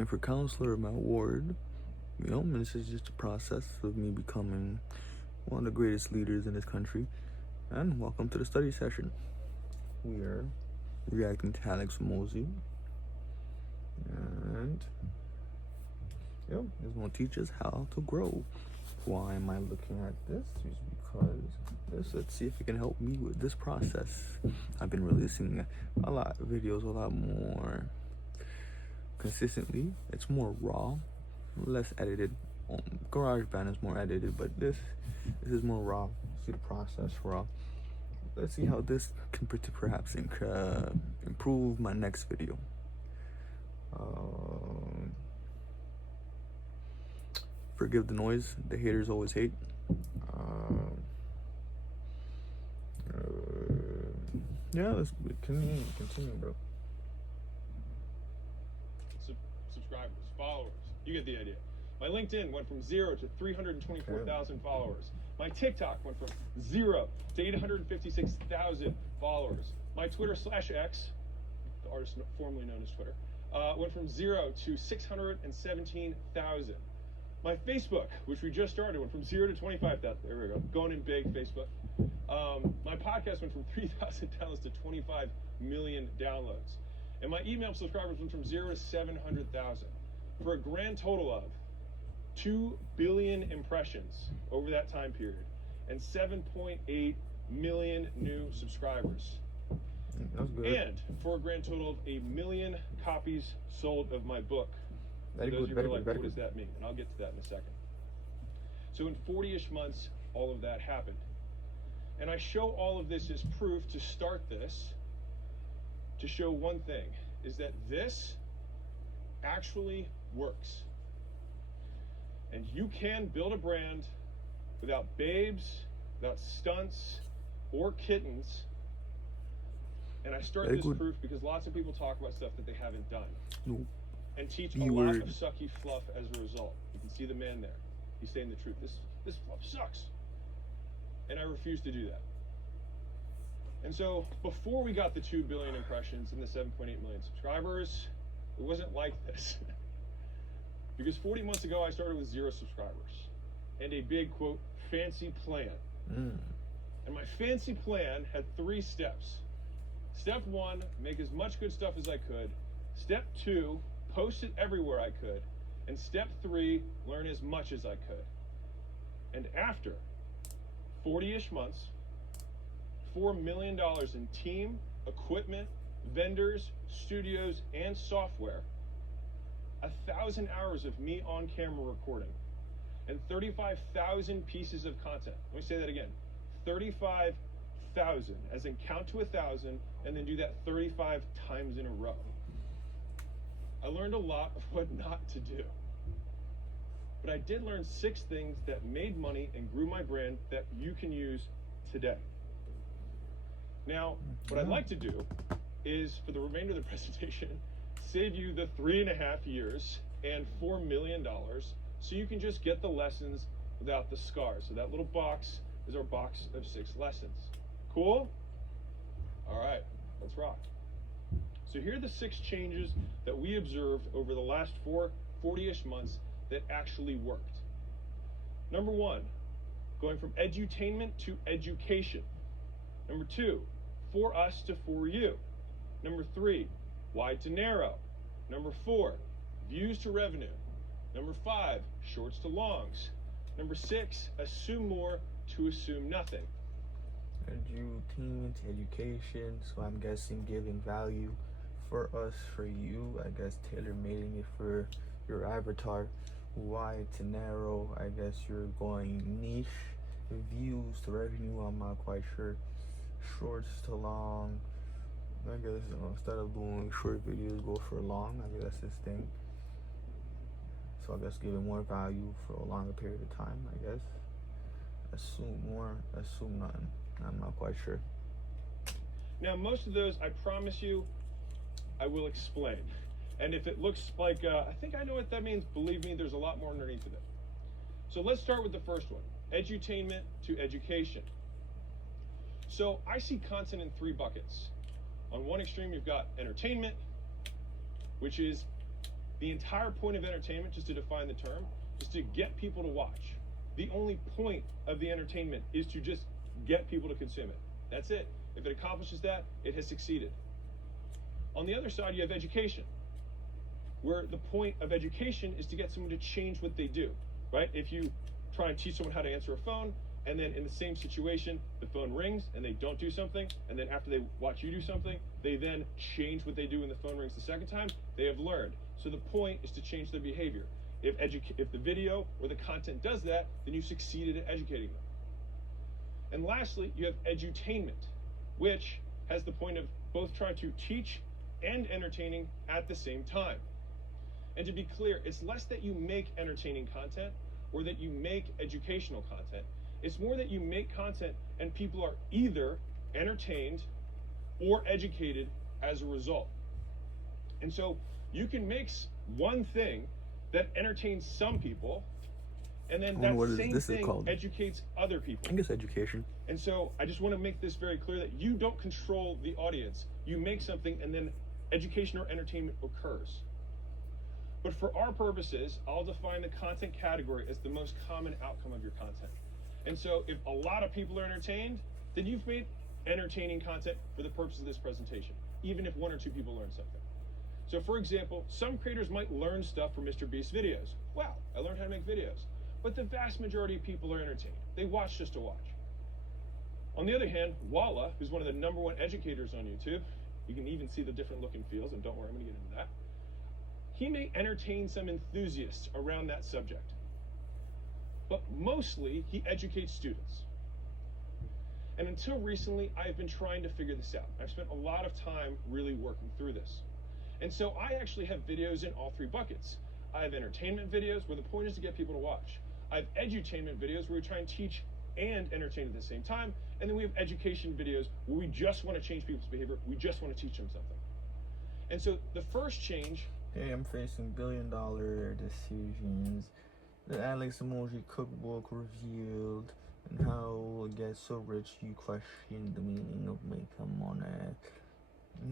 running for councillor of my ward. And this is just a process of me becoming one of the greatest leaders in this country. And welcome to the study session. We are reacting to Alex Hormozi. And it's going to teach us how to grow. Why am I looking at this? Is because let's see if it can help me with this process. I've been releasing a lot of videos, a lot more consistently. It's more raw, less edited. GarageBand is more edited, but this is more raw. See the process raw. Let's see how this can perhaps improve my next video. Forgive the noise. The haters always hate. Let's continue, bro. Subscribers, followers, you get the idea. My LinkedIn went from 0 to 324,000 followers. My TikTok went from 0 to 856,000 followers. My Twitter/X, the artist formerly known as Twitter, went from 0 to 617,000. My Facebook, which we just started, went from 0 to 25,000. There we go. Going in big, Facebook. My podcast went from 3,000 downloads to 25 million downloads. And my email subscribers went from 0 to 700,000. For a grand total of 2 billion impressions over that time period and 7.8 million new subscribers. That's good. And for a grand total of 1 million copies sold of my book. Very Those good, of you who are very like, good. what does that mean? And I'll get to that in a second. So in 40-ish months, all of that happened. And I show all of this as proof to start this, to show one thing, is that this actually works. And you can build a brand without babes, without stunts, or kittens. And I start this proof because lots of people talk about stuff that they haven't done. No. And teach a lot of sucky fluff as a result. You can see the man there. He's saying the truth. This fluff sucks. And I refuse to do that. And so before we got the 2 billion impressions and the 7.8 million subscribers, it wasn't like this. Because 40 months ago, I started with 0 subscribers and a big, quote, fancy plan. And my fancy plan had 3 steps. Step 1, make as much good stuff as I could. Step 2, post it everywhere I could. And step 3, learn as much as I could. And after 40-ish months, $4 million in team, equipment, vendors, studios, and software, 1,000 hours of me on camera recording, and 35,000 pieces of content. Let me say that again. 35,000, as in count to 1,000, and then do that 35 times in a row. I learned a lot of what not to do. But I did learn 6 things that made money and grew my brand that you can use today. Now, what I'd like to do is, for the remainder of the presentation, save you the 3.5 years and $4 million so you can just get the lessons without the scars. So that little box is our box of 6 lessons. Cool? All right, let's rock. So here are the 6 changes that we observed over the last 40-ish months that actually worked. Number 1, going from edutainment to education. Number 2, for us to for you. Number 3, wide to narrow. Number 4, views to revenue. Number 5, shorts to longs. Number 6, assume more to assume nothing. Edutainment, education, so I'm guessing giving value for us, for you, I guess tailor-making it for your avatar. Wide to narrow, I guess you're going niche. Views to revenue, I'm not quite sure. Shorts to long, I guess instead of doing short videos, go for long. I guess that's his thing. So I guess giving more value for a longer period of time, I guess. Assume more, assume nothing. I'm not quite sure. Now, most of those, I promise you, I will explain. And if it looks like, I think I know what that means, believe me, there's a lot more underneath of it. So let's start with the first one, edutainment to education. So I see content in 3 buckets. On one extreme, you've got entertainment, which is The entire point of entertainment, just to define the term, is to get people to watch. The only point of the entertainment is to just get people to consume it. That's it. If it accomplishes that, it has succeeded. On the other side, you have education, where the point of education is to get someone to change what they do, right? If you try and teach someone how to answer a phone, and then in the same situation, the phone rings and they don't do something, and then after they watch you do something, they then change what they do when the phone rings the second time, they have learned. So the point is to change their behavior. If the video or the content does that, then you've succeeded at educating them. And lastly, you have edutainment, which has the point of both trying to teach and entertaining at the same time. And to be clear, it's less that you make entertaining content or that you make educational content. It's more that you make content and people are either entertained or educated as a result. And so you can make one thing that entertains some people, and then that same thing educates other people. I guess education. And so I just want to make this very clear that you don't control the audience. You make something and then education or entertainment occurs. But for our purposes, I'll define the content category as the most common outcome of your content. And so if a lot of people are entertained, then you've made entertaining content for the purpose of this presentation, even if 1 or 2 people learn something. So for example, some creators might learn stuff from Mr. Beast's videos. Wow, I learned how to make videos. But the vast majority of people are entertained. They watch just to watch. On the other hand, Walla, who's one of the #1 educators on YouTube, you can even see the different look and feels, and don't worry, I'm gonna get into that. He may entertain some enthusiasts around that subject, but mostly he educates students. And until recently, I've been trying to figure this out. I've spent a lot of time really working through this. And so I actually have videos in all 3 buckets. I have entertainment videos where the point is to get people to watch. I have edutainment videos where we try and teach and entertain at the same time. And then we have education videos where we just want to change people's behavior. We just want to teach them something. And so the first change... Hey, I'm facing billion-dollar decisions. The Alex Emoji cookbook revealed, and how to get so rich you question the meaning of making money.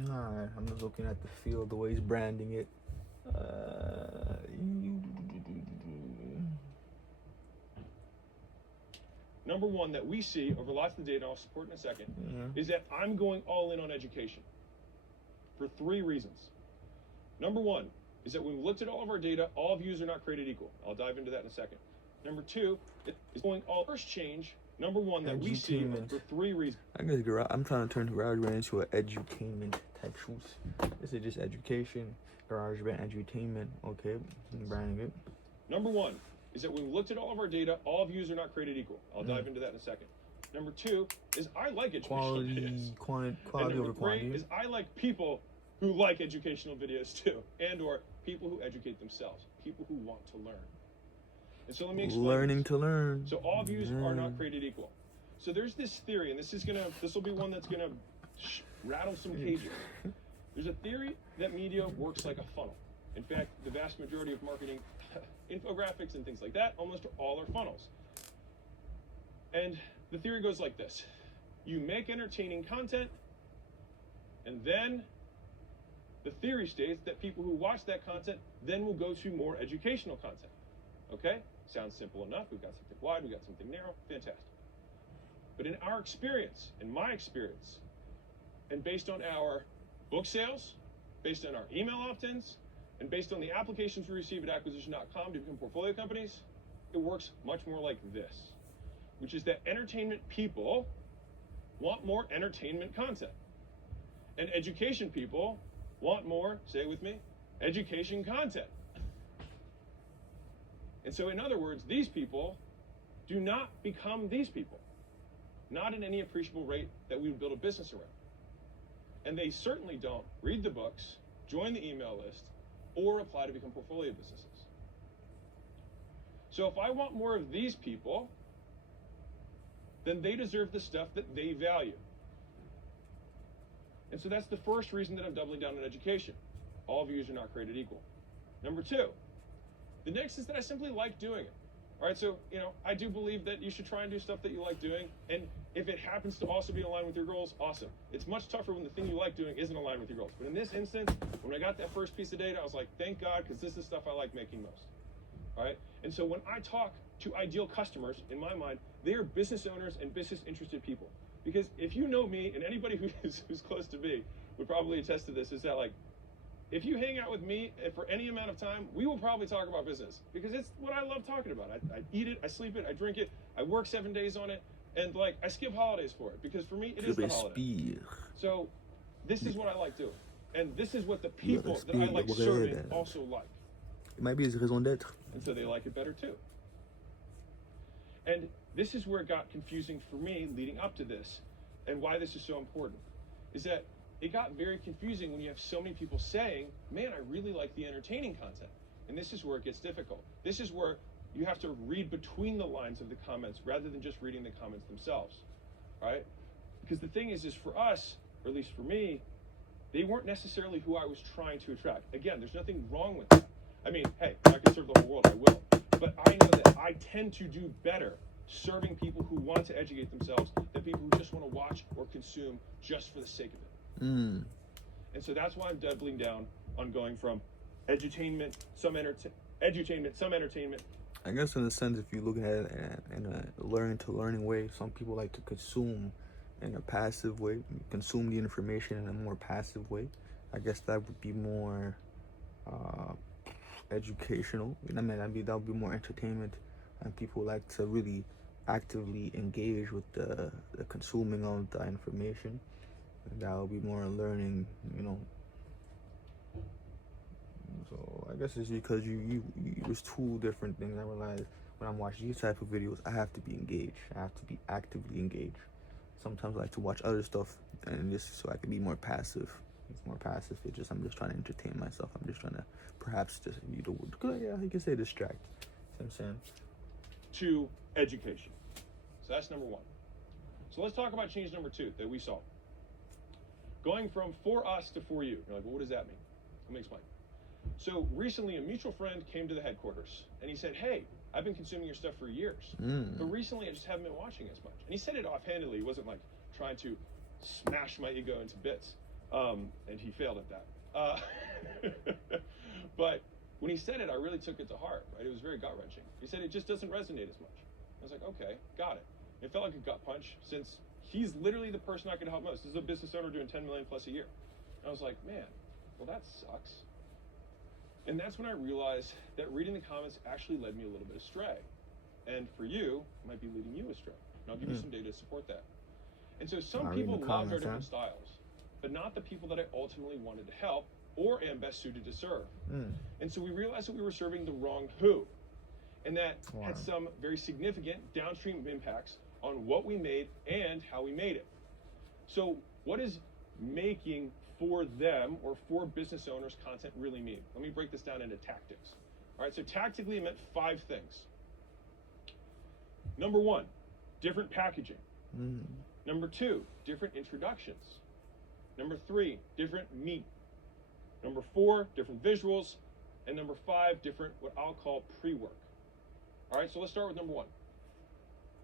Nah, I'm just looking at the field, the way he's branding it. Number one that we see over lots of data, I'll support in a second, is that I'm going all in on education for 3 reasons. Number one is that when we looked at all of our data, all views are not created equal. I'll dive into that in a second. Number 2 is going all first change. Number one that we see for 3 reasons. I guess I'm trying to turn GarageBand into an edutainment type shoes. This is just education, GarageBand edutainment. Okay, branding it. Number 1 is that when we looked at all of our data, all views are not created equal. I'll dive into that in a second. Number 2 is I like educational videos. Quality over quantity. Number 3 is I like people who like educational videos too, and or people who educate themselves, people who want to learn. And so let me explain. Learning to learn. So all views are not created equal. So there's this theory, and this will be one that's gonna rattle some cages. There's a theory that media works like a funnel. In fact, the vast majority of marketing infographics and things like that, almost all are funnels. And the theory goes like this. You make entertaining content, and then the theory states that people who watch that content then will go to more educational content. Okay? Sounds simple enough. We've got something wide, we've got something narrow. Fantastic. But in our experience, in my experience, and based on our book sales, based on our email opt-ins, and based on the applications we receive at acquisition.com to become portfolio companies, it works much more like this, which is that entertainment people want more entertainment content. And education people want more, say it with me, education content. And so in other words, these people do not become these people, not in any appreciable rate that we would build a business around. And they certainly don't read the books, join the email list, or apply to become portfolio businesses. So if I want more of these people, then they deserve the stuff that they value. And so that's the first reason that I'm doubling down on education. All views are not created equal. Number 2, the next is that I simply like doing it. All right, so, you know, I do believe that you should try and do stuff that you like doing. And if it happens to also be aligned with your goals, awesome. It's much tougher when the thing you like doing isn't aligned with your goals. But in this instance, when I got that first piece of data, I was like, thank God, because this is stuff I like making most. All right, and so when I talk to ideal customers, in my mind, they are business owners and business interested people. Because if you know me, and anybody who's close to me would probably attest to this, is that, like, if you hang out with me for any amount of time, we will probably talk about business, because it's what I love talking about. I eat it, I sleep it, I drink it, I work 7 days on it, and, like, I skip holidays for it, because for me, it is the holiday. So this is what I like doing. And this is what the people that I like serving also like. It might be his raison d'être. And so they like it better too. And this is where it got confusing for me leading up to this, and why this is so important, is that it got very confusing when you have so many people saying, man, I really like the entertaining content. And this is where it gets difficult. This is where you have to read between the lines of the comments rather than just reading the comments themselves, right? Because the thing is for us, or at least for me, they weren't necessarily who I was trying to attract. Again, there's nothing wrong with that. I mean, hey, if I could serve the whole world, I will. But I know that I tend to do better serving people who want to educate themselves than people who just want to watch or consume just for the sake of it. And so that's why I'm doubling down on going from edutainment, some entertainment. I guess in a sense, if you look at it in a learning to learning way, some people like to consume in a passive way, consume the information in a more passive way. I guess that would be more educational. I mean, that would be more entertainment, and people like to really actively engage with the consuming of the information. That would be more learning, you know. So I guess it's because there's two different things. I realize when I'm watching these type of videos, I have to be engaged. I have to be actively engaged. Sometimes I like to watch other stuff, and just so I can be more passive. It's more passive. I'm just trying to entertain myself. I'm just trying to perhaps just you can say distract. You know what I'm saying? To education. So that's number one. So let's talk about change number two that we saw. Going from for us to for you. You're like, well, what does that mean? Let me explain. So recently a mutual friend came to the headquarters and he said, hey, I've been consuming your stuff for years, but recently I just haven't been watching as much. And he said it offhandedly. He wasn't like trying to smash my ego into bits. And he failed at that. But when he said it, I really took it to heart, right? It was very gut wrenching. He said it just doesn't resonate as much. I was like, okay, got it. It felt like a gut punch, since he's literally the person I could help most. This is a business owner doing 10 million plus a year. And I was like, man, well, that sucks. And that's when I realized that reading the comments actually led me a little bit astray. And for you, it might be leading you astray. And I'll give you some data to support that. And so some people love our different styles, but not the people that I ultimately wanted to help or am best suited to serve. And so we realized that we were serving the wrong who. And that had some very significant downstream impacts on what we made and how we made it. So what does making for them or for business owners content really mean? Let me break this down into tactics. All right, so tactically it meant 5 things. Number 1, different packaging. Number 2, different introductions. Number 3, different meat. Number 4, different visuals. And number 5, different what I'll call pre-work. All right, so let's start with number 1.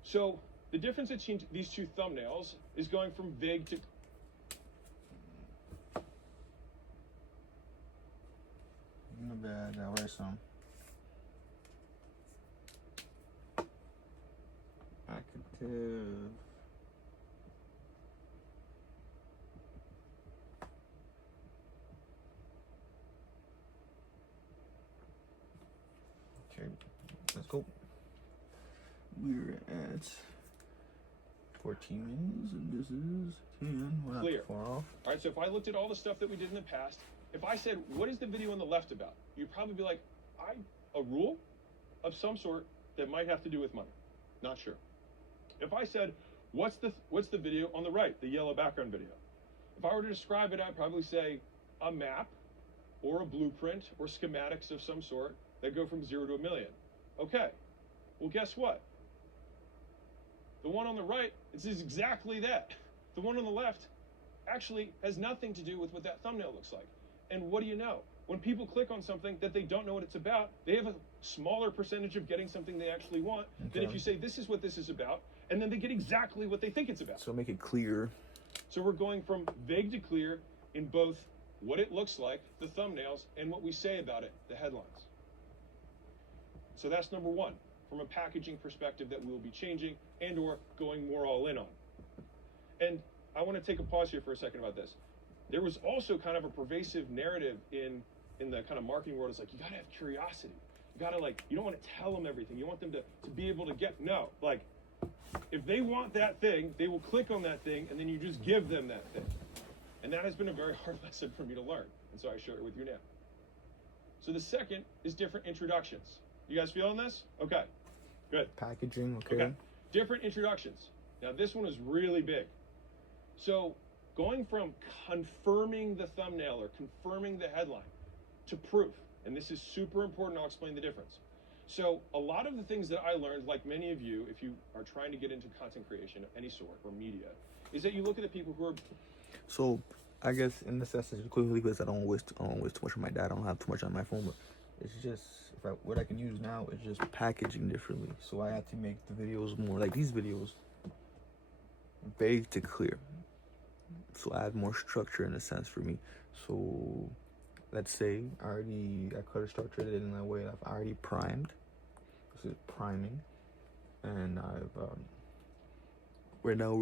So the difference between these two thumbnails is going from vague to... Not bad, I'll write some. Active. Okay, let's go. We're at 14 minutes, and this is 10. We're not Clear. far off. All right, so if I looked at all the stuff that we did in the past, if I said, what is the video on the left about? You'd probably be like, a rule of some sort that might have to do with money. Not sure. If I said, what's the video on the right, the yellow background video? If I were to describe it, I'd probably say a map or a blueprint or schematics of some sort that go from 0 to 1 million. Okay, well, guess what? The one on the right, it's exactly that. The one on the left actually has nothing to do with what that thumbnail looks like. And what do you know? when people click on something that they don't know what it's about, they have a smaller percentage of getting something they actually want than if you say, this is what this is about, and then they get exactly what they think it's about. So make it clear. So we're going from vague to clear in both what it looks like, the thumbnails, and what we say about it, the headlines. So that's number one, from a packaging perspective that we will be changing and or going more all in on. And I want to take a pause here for a second about this. There was also kind of a pervasive narrative in the kind of marketing world. It's like, you gotta have curiosity. You gotta you don't want to tell them everything. You want them to be able to get, no, if they want that thing, they will click on that thing, and then you just give them that thing. And that has been a very hard lesson for me to learn. And so I share it with you now. So the second is different introductions. You guys feeling this? Okay, good. Packaging, okay. Different introductions. Now this one is really big. So going from confirming the thumbnail or confirming the headline to proof, and this is super important, I'll explain the difference. So a lot of the things that I learned, like many of you, if you are trying to get into content creation of any sort or media, is that you look at the people who are... So I guess in this essence, quickly, because I don't waste too much of my data, I don't have too much on my phone, but it's just, what I can use now is just packaging differently. So I have to make the videos more, like these videos, vague to clear. So add more structure in a sense for me. So let's say I could have structured it in that way. I've already primed. This is priming, and right now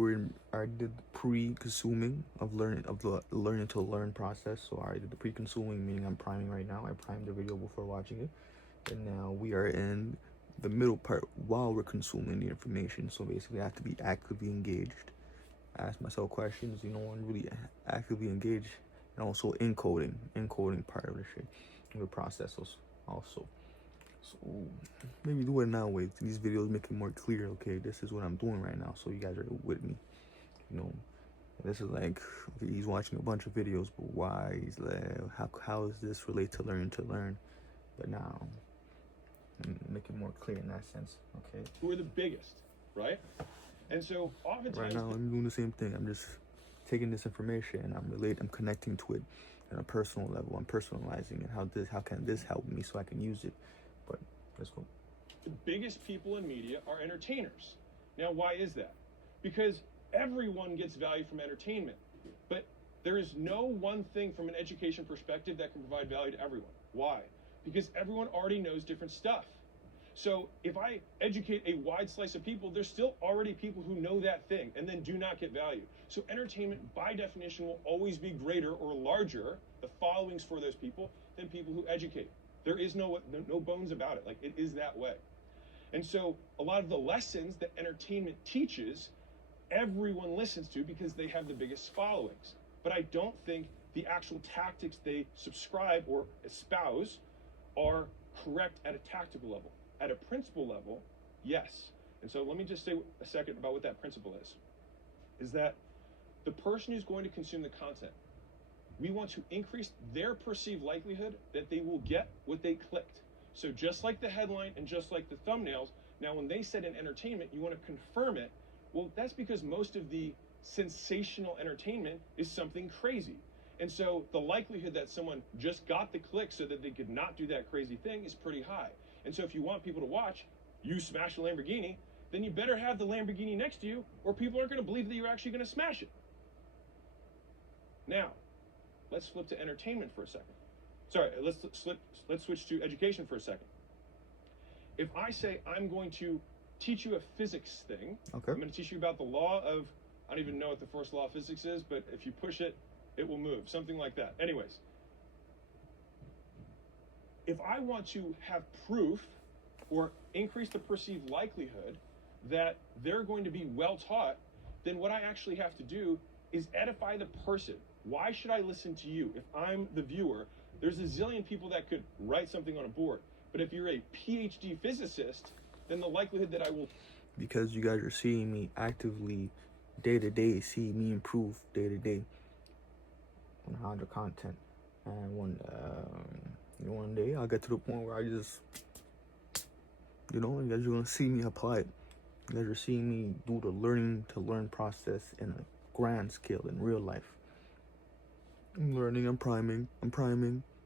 I did the pre-consuming of the learning to learn process. So I did the pre-consuming, meaning I'm priming right now. I primed the video before watching it, and now we are in the middle part while we're consuming the information. So basically, I have to be actively engaged, ask myself questions, and really actively engage, and also encoding part of the shit, the process also. So maybe do it now with these videos, make it more clear. Okay, this is what I'm doing right now, so you guys are with me. This is like, okay, he's watching a bunch of videos, but why? He's like, how does this relate to learn? But now, make it more clear in that sense. Okay. Who are the biggest, right? And so oftentimes... Right now, I'm doing the same thing. I'm just taking this information and I'm connecting to it on a personal level. I'm personalizing it. How can this help me so I can use it? But let's go. The biggest people in media are entertainers. Now, why is that? Because everyone gets value from entertainment, but there is no one thing from an education perspective that can provide value to everyone. Why? Because everyone already knows different stuff. So if I educate a wide slice of people, there's still already people who know that thing and then do not get value. So entertainment, by definition, will always be greater or larger, the followings for those people, than people who educate. There is no bones about it. It is that way. And so a lot of the lessons that entertainment teaches, everyone listens to because they have the biggest followings. But I don't think the actual tactics they subscribe or espouse are correct at a tactical level. At a principle level, yes. And so let me just say a second about what that principle is that the person who's going to consume the content, we want to increase their perceived likelihood that they will get what they clicked. So just like the headline and just like the thumbnails, now when they said in entertainment, you want to confirm it. Well, that's because most of the sensational entertainment is something crazy. And so the likelihood that someone just got the click so that they could not do that crazy thing is pretty high. And so if you want people to watch you smash a Lamborghini, then you better have the Lamborghini next to you, or people aren't going to believe that you're actually going to smash it. Now, let's flip to entertainment for a second. Sorry, let's switch to education for a second. If I say I'm going to teach you a physics thing, okay. I'm going to teach you about the law of, I don't even know what the first law of physics is, but if you push it, it will move, something like that. Anyways, if I want to have proof or increase the perceived likelihood that they're going to be well taught, then what I actually have to do is edify the person. Why should I listen to you? If I'm the viewer, there's a zillion people that could write something on a board. But if you're a PhD physicist, then the likelihood that I will... Because you guys are seeing me actively day to day, see me improve day to day on how the content. And one day I'll get to the point where I just, you guys are going to see me apply it. You guys are seeing me do the learning to learn process in a grand scale in real life. I'm learning, I'm priming,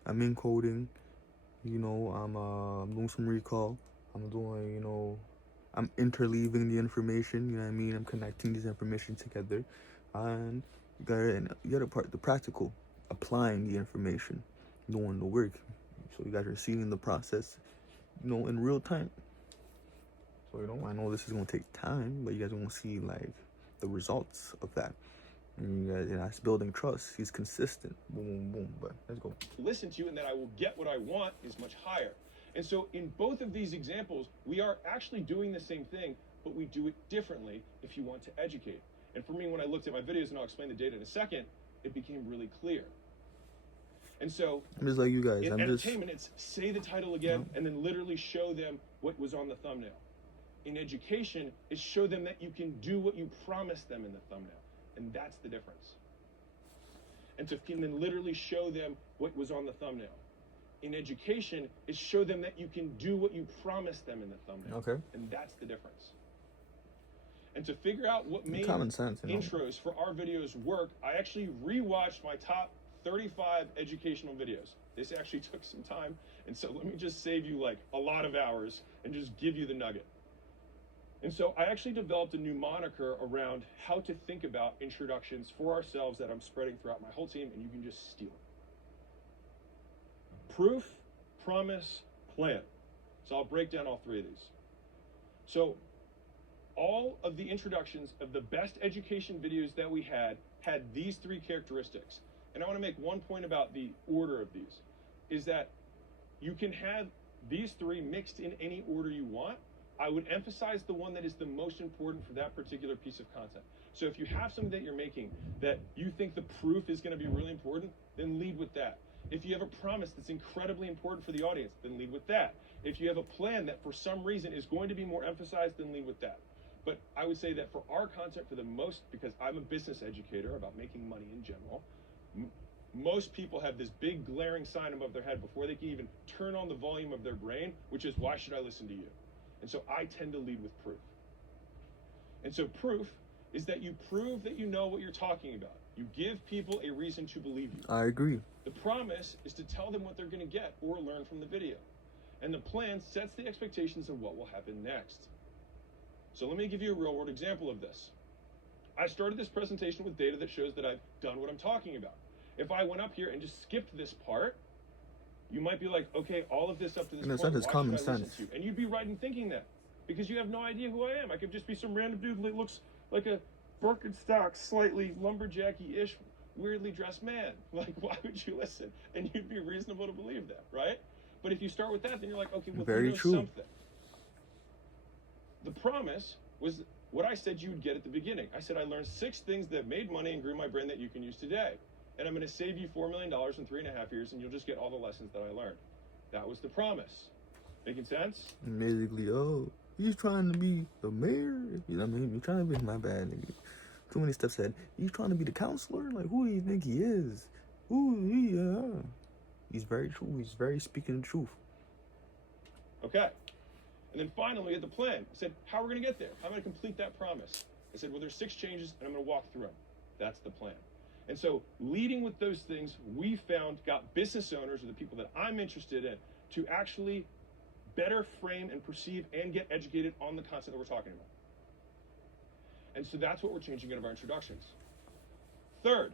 I'm encoding, I'm doing some recall. I'm doing, I'm interleaving the information, you know what I mean? I'm connecting these information together. And you got the practical, applying the information, doing the work. So you guys are seeing the process, in real time. So, I know this is going to take time, but you guys are going to see, like, the results of that. And you guys, it's building trust. He's consistent. Boom, boom, boom. But let's go. Listen to you and that I will get what I want is much higher. And so in both of these examples, we are actually doing the same thing, but we do it differently if you want to educate. And for me, when I looked at my videos, and I'll explain the data in a second, it became really clear. And so I'm just like you guys. In entertainment, it's say the title again, and then literally show them what was on the thumbnail. In education, it's show them that you can do what you promised them in the thumbnail. And that's the difference. And to then literally show them what was on the thumbnail. In education, it's show them that you can do what you promised them in the thumbnail. Okay. And that's the difference. And to figure out what made common sense, intros for our videos work, I actually rewatched my top 35 educational videos. This actually took some time. And so let me just save you like a lot of hours and just give you the nugget. And so I actually developed a new moniker around how to think about introductions for ourselves that I'm spreading throughout my whole team, and you can just steal it. Proof, promise, plan. So I'll break down all three of these. So all of the introductions of the best education videos that we had these three characteristics. And I want to make one point about the order of these, is that you can have these three mixed in any order you want. I would emphasize the one that is the most important for that particular piece of content. So if you have something that you're making that you think the proof is going to be really important, then lead with that. If you have a promise that's incredibly important for the audience, then lead with that. If you have a plan that for some reason is going to be more emphasized, then lead with that. But I would say that for our content, for the most, because I'm a business educator about making money in general, most people have this big glaring sign above their head before they can even turn on the volume of their brain, which is, why should I listen to you? And so I tend to lead with proof. And so proof is that you prove that you know what you're talking about. You give people a reason to believe you. I agree. The promise is to tell them what they're going to get or learn from the video. And the plan sets the expectations of what will happen next. So let me give you a real world example of this. I started this presentation with data that shows that I've done what I'm talking about. If I went up here and just skipped this part, you might be like, okay, all of this up to this point, why common sense. to you? And you'd be right in thinking that, because you have no idea who I am. I could just be some random dude that looks like a Birkenstock, slightly lumberjacky-ish, weirdly dressed man. Like, why would you listen? And you'd be reasonable to believe that, right? But if you start with that, then you're like, okay, well, very true. Something. The promise was what I said you would get at the beginning. I said I learned 6 things that made money and grew my brain that you can use today. And I'm going to save you $4 million in 3.5 years, and you'll just get all the lessons that I learned. That was the promise. Making sense? Basically, he's trying to be the mayor. You know what I mean? You're trying to be, my bad, nigga. Too many steps ahead. He's trying to be the counselor? Like, who do you think he is? He's very true. He's very speaking the truth. Okay. And then finally, we had the plan. I said, how are we going to get there? How am I going to complete that promise? I said, well, there's 6 changes, and I'm going to walk through them. That's the plan. And so leading with those things, we found got business owners, or the people that I'm interested in, to actually better frame and perceive and get educated on the content that we're talking about. And so that's what we're changing out of our introductions. Third,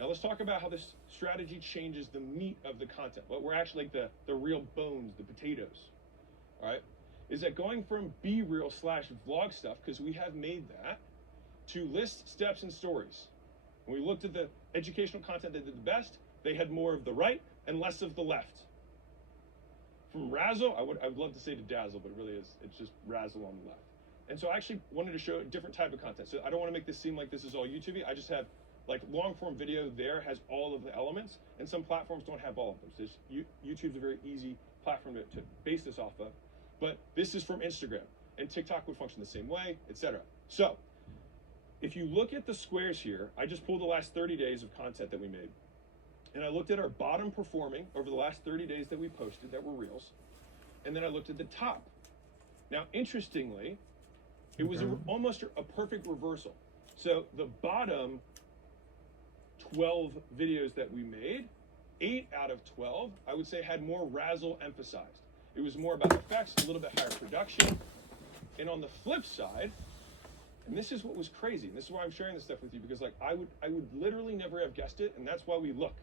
now let's talk about how this strategy changes the meat of the content. What we're actually like the real bones, the potatoes, all right? Is that going from B-reel / vlog stuff, because we have made that, to lists, steps, and stories. When we looked at the educational content that did the best, they had more of the right and less of the left. From razzle, I would love to say to dazzle, but it really is, it's just razzle on the left. And so I actually wanted to show a different type of content. So I don't want to make this seem like this is all YouTube-y. I just have, like, long form video there has all of the elements, and some platforms don't have all of them. So YouTube's a very easy platform to base this off of. But this is from Instagram, and TikTok would function the same way, etc. So if you look at the squares here, I just pulled the last 30 days of content that we made. And I looked at our bottom performing over the last 30 days that we posted that were reels. And then I looked at the top. Now, interestingly, it was almost a perfect reversal. So the bottom 12 videos that we made 8 out of 12, I would say, had more razzle emphasized. It was more about effects, a little bit higher production. And on the flip side, and this is what was crazy, and this is why I'm sharing this stuff with you, because like I would literally never have guessed it, and that's why we look.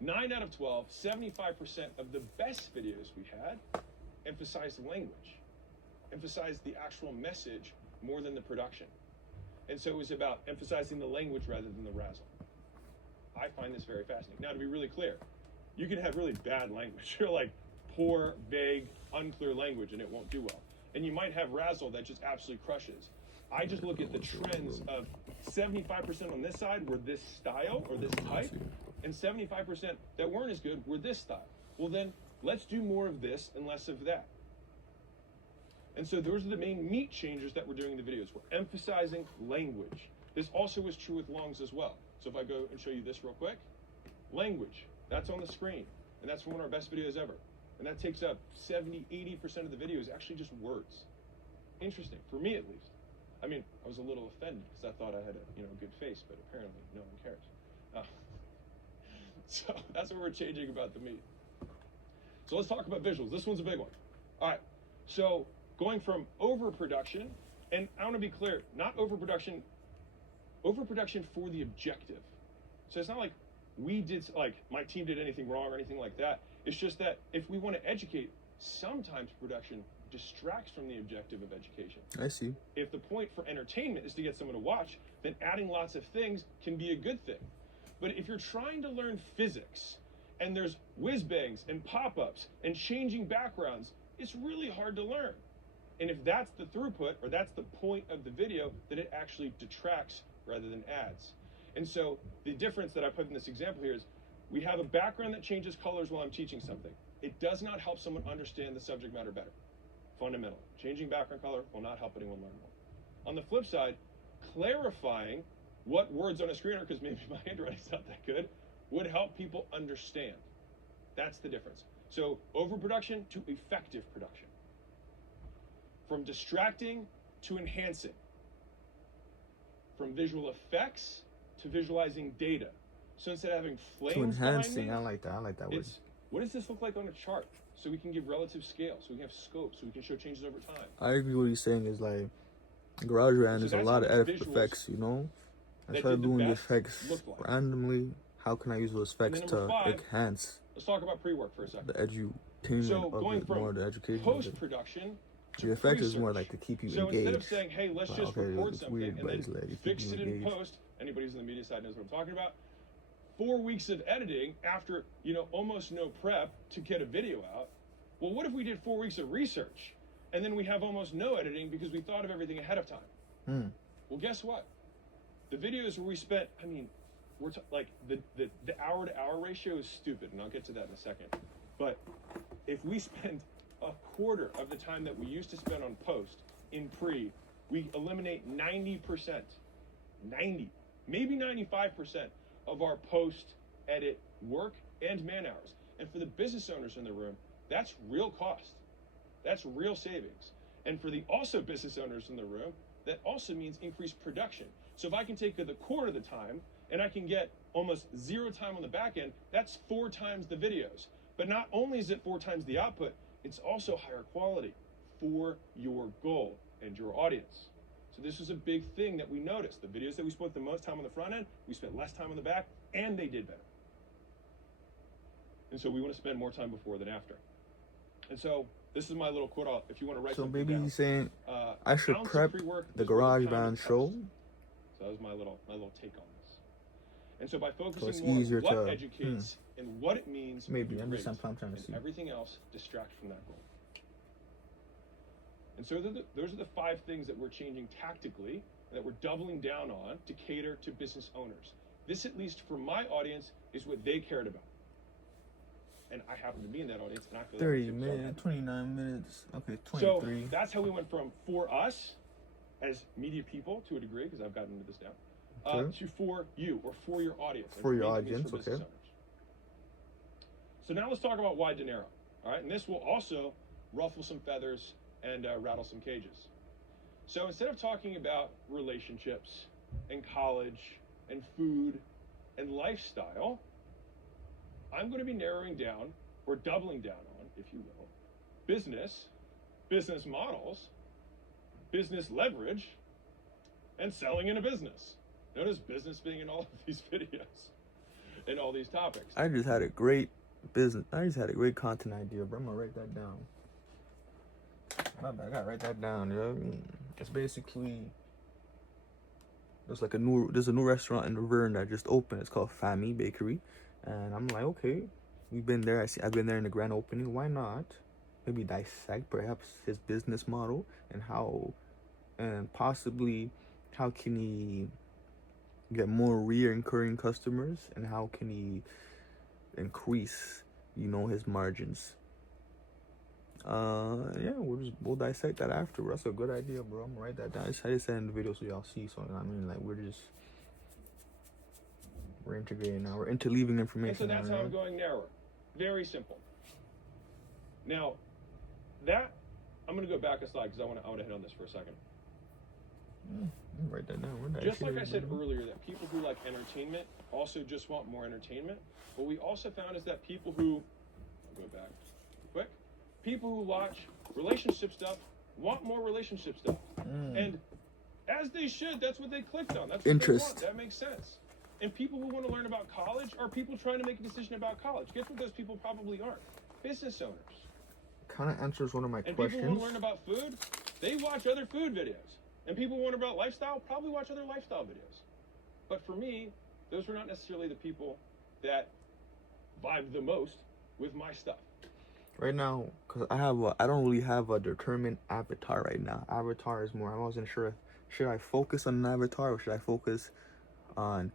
9 out of 12, 75% of the best videos we had emphasized language, emphasized the actual message more than the production. And so it was about emphasizing the language rather than the razzle. I find this very fascinating. Now, to be really clear, you can have really bad language, or like poor, vague, unclear language, and it won't do well. And you might have razzle that just absolutely crushes. I just look at the trends of 75% on this side were this style or this type, and 75% that weren't as good were this style. Well then, let's do more of this and less of that. And so those are the main meat changers that we're doing in the videos. We're emphasizing language. This also was true with lungs as well. So if I go and show you this real quick, language, that's on the screen. And that's one of our best videos ever. And that takes up 70, 80% of the video is actually just words. Interesting, for me at least. I mean, I was a little offended because I thought I had a good face, but apparently no one cares. So that's what we're changing about the meat. So let's talk about visuals. This one's a big one. All right, so going from overproduction, and I want to be clear, not overproduction for the objective. So it's not like my team did anything wrong or anything like that. It's just that if we want to educate, sometimes production distracts from the objective of education. I see. If the point for entertainment is to get someone to watch, then adding lots of things can be a good thing. But if you're trying to learn physics and there's whiz bangs and pop-ups and changing backgrounds, it's really hard to learn. And if that's the throughput, or that's the point of the video, then it actually detracts rather than adds. And so the difference that I put in this example here is we have a background that changes colors while I'm teaching something. It does not help someone understand the subject matter better. Fundamental. Changing background color will not help anyone learn more. On the flip side, clarifying what words on a screen are, because maybe my handwriting's not that good, would help people understand. That's the difference. So overproduction to effective production. From distracting to enhancing. From visual effects to visualizing data. So instead of having flames to enhancing, behind me, I like that word. What does this look like on a chart? So we can give relative scale, so we can have scope, so we can show changes over time. I agree what he's saying is like GarageBand So is a that's lot how of these effects, you know? I that try did the doing the best effects look like. randomly. How can I use those effects And to then number 5, enhance let's talk about pre-work for a second. the edutainment So of going it, from more the education of it. post-production to The effect is more pre-search. like to keep you So engaged. instead of saying, hey, let's Like, just okay, record it's something weird, and but then it's like, it fix keeps it you in engaged. post, anybody who's in the media side knows what I'm talking about. 4 weeks of editing after, almost no prep to get a video out. Well, what if we did 4 weeks of research and then we have almost no editing because we thought of everything ahead of time? Well, guess what? The videos where we spent, like the hour-to-hour ratio is stupid, and I'll get to that in a second. But if we spend a quarter of the time that we used to spend on post in pre, we eliminate 90%, 90, maybe 95% of our post-edit work and man hours. And for the business owners in the room, that's real cost. That's real savings. And for the also business owners in the room, that also means increased production. So if I can take the quarter of the time and I can get almost 0 time on the back end, that's 4 times the videos. But not only is it 4 times the output, it's also higher quality for your goal and your audience. So this is a big thing that we noticed. The videos that we spent the most time on the front end, we spent less time on the back, and they did better. And so we want to spend more time before than after. And so this is my little quote out if you want to write So something maybe down. he's saying I should Ounce of prep pre-work the is worth a pound GarageBand of show. post. So that was my little take on this. And so by it's focusing more on easier what to, educates and what it means, Maybe, we I'm just rate, I'm trying to and see. everything else distracts from that goal. And so those are the 5 things that we're changing tactically, that we're doubling down on to cater to business owners. This, at least for my audience, is what they cared about. And I happen to be in that audience, and I feel 30 that minutes, 29 minutes, okay, so 23. that's how we went from for us as media people to a degree, because I've gotten into this now, Okay. to for you or for your audience. For your Main thing is audience, for business okay. owners. So now let's talk about why dinero. All right, and this will also ruffle some feathers and rattle some cages. So instead of talking about relationships and college and food and lifestyle, I'm going to be narrowing down, or doubling down on, if you will, business models, business leverage, and selling in a business. Notice business being in all of these videos and all these topics. I just had a great content idea, bro. I'm gonna write that down. My bad, I gotta write that down, yo. It's basically there's a new restaurant in the Vern that just opened. It's called Family Bakery, and I'm like, okay, we've been there. I've been there in the grand opening. Why not? Maybe dissect perhaps his business model and possibly how can he get more recurring customers, and how can he increase, his margins. Yeah, we'll dissect that after. That's a good idea, bro. I'm gonna write that down. I just said in the video so y'all see. So we're integrating now. We're interleaving information. And so that's how I'm going narrower. Very simple. Now, I'm gonna go back a slide because I want to hit on this for a second. Write that down. Just like I said earlier, that people who like entertainment also just want more entertainment. What we also found is that people who, I'll go back quick, people who watch relationship stuff want more relationship stuff. And as they should, that's what they clicked on. That's what interest. They want. That makes sense. And people who want to learn about college are people trying to make a decision about college. Guess what those people probably aren't? Business owners. Kind of answers one of my questions. questions. And people who want to learn about food, they watch other food videos. And people who want to learn about lifestyle probably watch other lifestyle videos. But for me, those were not necessarily the people that vibe the most with my stuff. Right now, because I don't really have a determined avatar right now. Avatar is more, I wasn't sure, should I focus on an avatar or should I focus on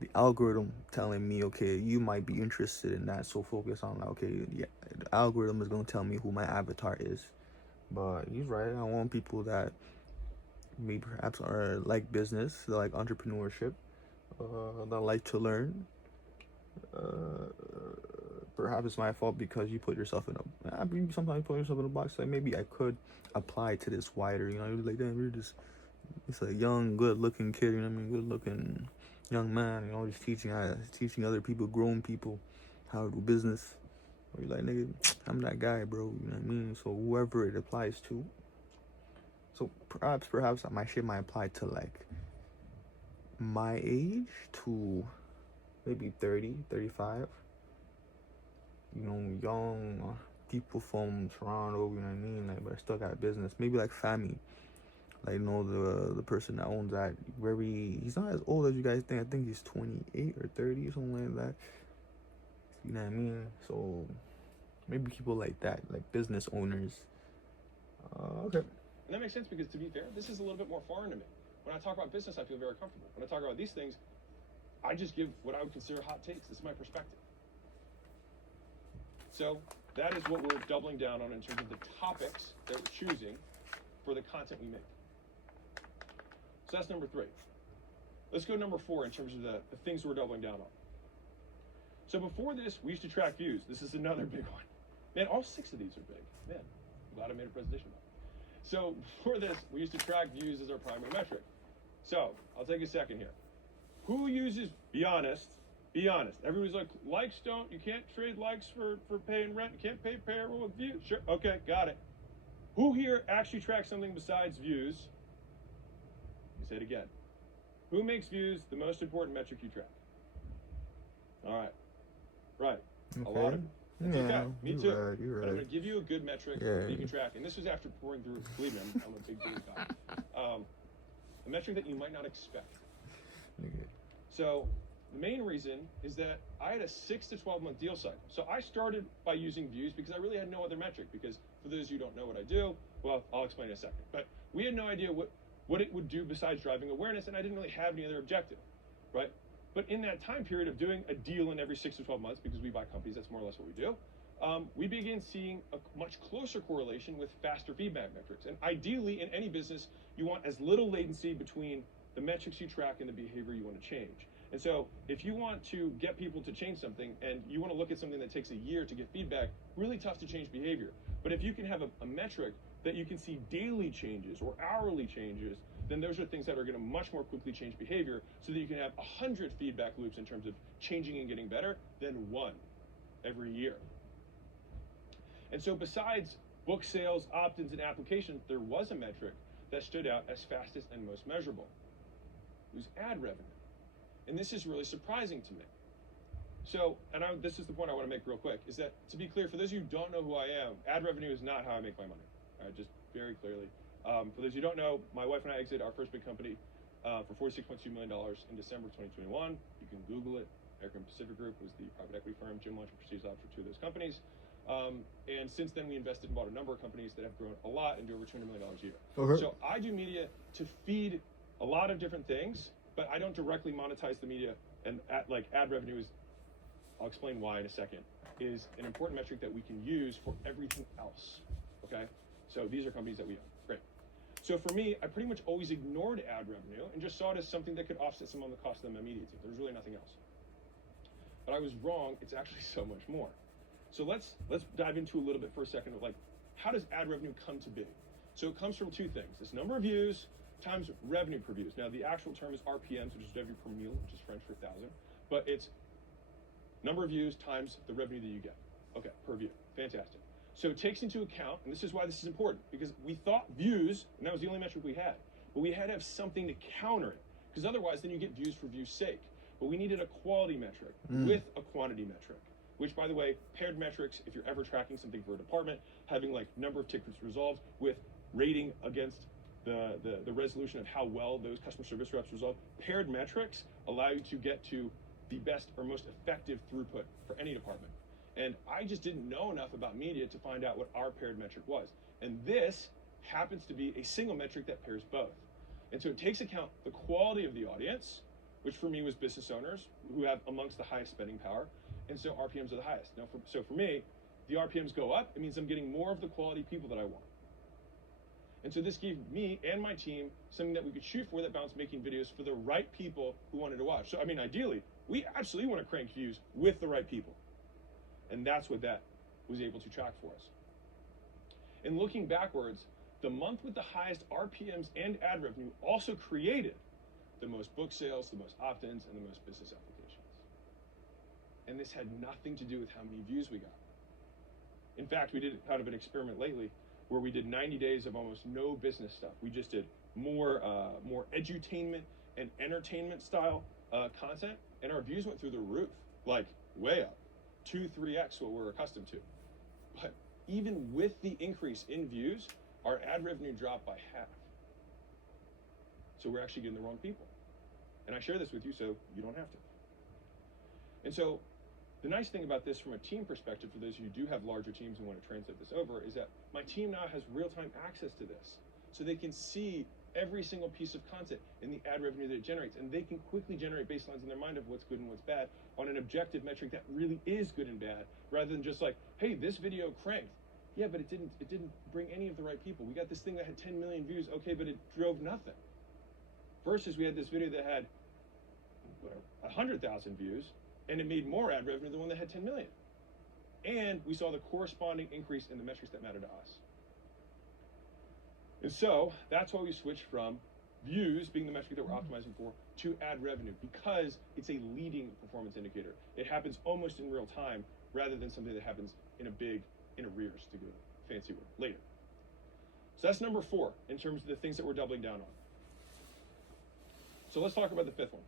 the algorithm telling me, okay, you might be interested in that, so focus on, okay, yeah, the algorithm is going to tell me who my avatar is. But he's right, I want people that maybe perhaps are like business, they like entrepreneurship, that like to learn. Perhaps it's my fault because you put yourself sometimes you put yourself in a box. Like maybe I could apply to this wider, you're like, damn, it's a young, good-looking kid, good-looking young man, just teaching other people, grown people, how to do business. Or you're like, nigga, I'm that guy, bro, you know what I mean? So whoever it applies to. So perhaps my shit might apply to like my age to maybe 30, 35. Young people from Toronto, you know what I mean? Like, but I still got business. Maybe like family. Like, the person that owns that, he's not as old as you guys think. I think he's 28 or 30 or something like that. You know what I mean? So maybe people like that, like business owners. Okay. And that makes sense because, to be fair, this is a little bit more foreign to me. When I talk about business, I feel very comfortable. When I talk about these things, I just give what I would consider hot takes. This is my perspective. So that is what we're doubling down on in terms of the topics that we're choosing for the content we make. So that's number 3. Let's go number 4 in terms of the things we're doubling down on. So before this, we used to track views. This is another big one. Man, all 6 of these are big. Man, I'm glad I made a presentation about it. So before this, we used to track views as our primary metric. So I'll take a second here. Who uses, be honest. Everybody's like, you can't trade likes for paying rent. You can't pay payroll with views. Sure, okay, got it. Who here actually tracks something besides views? You say it again. Who makes views the most important metric you track? All right. Right. Okay. A lot of you. That's okay. Me too. You're right. But I'm going to give you a good metric that you can track. And this was after pouring through, believe me, I'm a big guy. A metric that you might not expect. Okay. So the main reason is that I had a 6 to 12 month deal cycle. So I started by using views because I really had no other metric. Because for those who don't know what I do, well, I'll explain in a second. But we had no idea what it would do besides driving awareness, and I didn't really have any other objective, right? But in that time period of doing a deal in every 6 to 12 months, because we buy companies, that's more or less what we do, we began seeing a much closer correlation with faster feedback metrics. And ideally, in any business, you want as little latency between the metrics you track and the behavior you want to change. And so if you want to get people to change something and you want to look at something that takes a year to get feedback, really tough to change behavior. But if you can have a metric that you can see daily changes or hourly changes, then those are things that are going to much more quickly change behavior so that you can have 100 feedback loops in terms of changing and getting better than 1. every year. And so besides book sales, opt-ins, and applications, there was a metric that stood out as fastest and most measurable. It was ad revenue. And this is really surprising to me. So, this is the point I want to make real quick, is that, to be clear, for those of you who don't know who I am, ad revenue is not how I make my money. All right, just very clearly. For those of you who don't know, my wife and I exited our first big company for $46.2 million in December 2021. You can Google it. American Pacific Group was the private equity firm. Jim launched Prestige Labs for 2 of those companies. And since then, we invested and bought a number of companies that have grown a lot and do over $200 million a year. Okay. So I do media to feed a lot of different things, but I don't directly monetize the media. And ad revenue is, I'll explain why in a second, is an important metric that we can use for everything else. Okay? So these are companies that we own. Great. So for me, I pretty much always ignored ad revenue and just saw it as something that could offset some of the cost of my media team. There was really nothing else. But I was wrong. It's actually so much more. So let's dive into a little bit for a second of how does ad revenue come to be? So it comes from 2 things. This number of views times revenue per views. Now the actual term is RPMs, which is revenue per mille, which is French for 1,000. But it's number of views times the revenue that you get. Okay, per view. Fantastic. So it takes into account, and this is why this is important, because we thought views, and that was the only metric we had, but we had to have something to counter it, because otherwise then you get views for views' sake. But we needed a quality metric with a quantity metric, which, by the way, paired metrics, if you're ever tracking something for a department, having number of tickets resolved with rating against the resolution of how well those customer service reps resolve, paired metrics allow you to get to the best or most effective throughput for any department. And I just didn't know enough about media to find out what our paired metric was. And this happens to be a single metric that pairs both. And so it takes account the quality of the audience, which for me was business owners who have amongst the highest spending power. And so RPMs are the highest. Now, so for me, the RPMs go up. It means I'm getting more of the quality people that I want. And so this gave me and my team something that we could shoot for that balanced making videos for the right people who wanted to watch. So, ideally, we absolutely want to crank views with the right people. And that's what that was able to track for us. And looking backwards, the month with the highest RPMs and ad revenue also created the most book sales, the most opt-ins, and the most business applications. And this had nothing to do with how many views we got. In fact, we did kind of an experiment lately where we did 90 days of almost no business stuff. We just did more edutainment and entertainment style content, and our views went through the roof, way up, 2-3x what we're accustomed to. But even with the increase in views, our ad revenue dropped by half. So we're actually getting the wrong people. And I share this with you so you don't have to. And so the nice thing about this from a team perspective, for those of you who do have larger teams and want to translate this over, is that my team now has real-time access to this. So they can see every single piece of content and the ad revenue that it generates. And they can quickly generate baselines in their mind of what's good and what's bad on an objective metric that really is good and bad, rather than just hey, this video cranked. Yeah, but it didn't bring any of the right people. We got this thing that had 10 million views, okay, but it drove nothing. Versus we had this video that had 100,000 views, and it made more ad revenue than the one that had 10 million. And we saw the corresponding increase in the metrics that matter to us. And so that's why we switched from views being the metric that we're optimizing for to ad revenue, because it's a leading performance indicator. It happens almost in real time rather than something that happens in arrears, to go fancy word, later. So that's number 4 in terms of the things that we're doubling down on. So let's talk about the 5th one,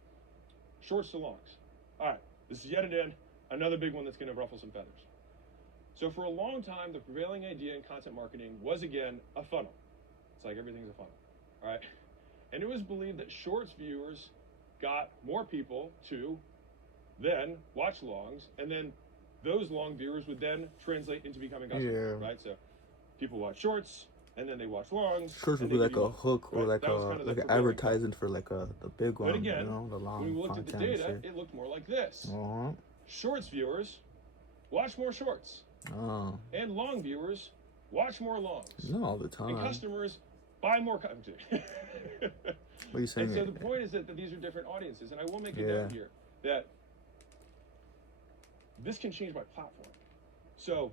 shorts to longs. All right, this is yet again another big one that's going to ruffle some feathers. So for a long time, the prevailing idea in content marketing was, again, a funnel. It's like everything's a funnel, all right? And it was believed that shorts viewers got more people to then watch longs, and then those long viewers would then translate into becoming customers, right? So people watch shorts, and then they watch longs. Shorts would be like a hook, or like an advertising for the big one, but again, the long when we looked at the data, it looked more like this. Shorts viewers watch more shorts. And long viewers watch more longs. Not all the time. And customers buy more content. What are you saying? And so the point is that these are different audiences. And I will make a note here that this can change my platform. So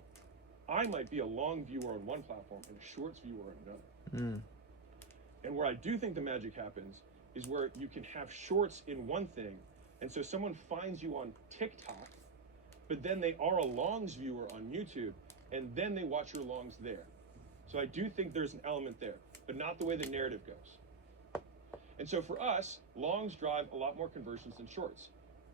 I might be a long viewer on one platform and a shorts viewer on another. And where I do think the magic happens is where you can have shorts in one thing. And so someone finds you on TikTok but then they are a longs viewer on YouTube, and then they watch your longs there. So I do think there's an element there, but not the way the narrative goes. And so for us, longs drive a lot more conversions than shorts.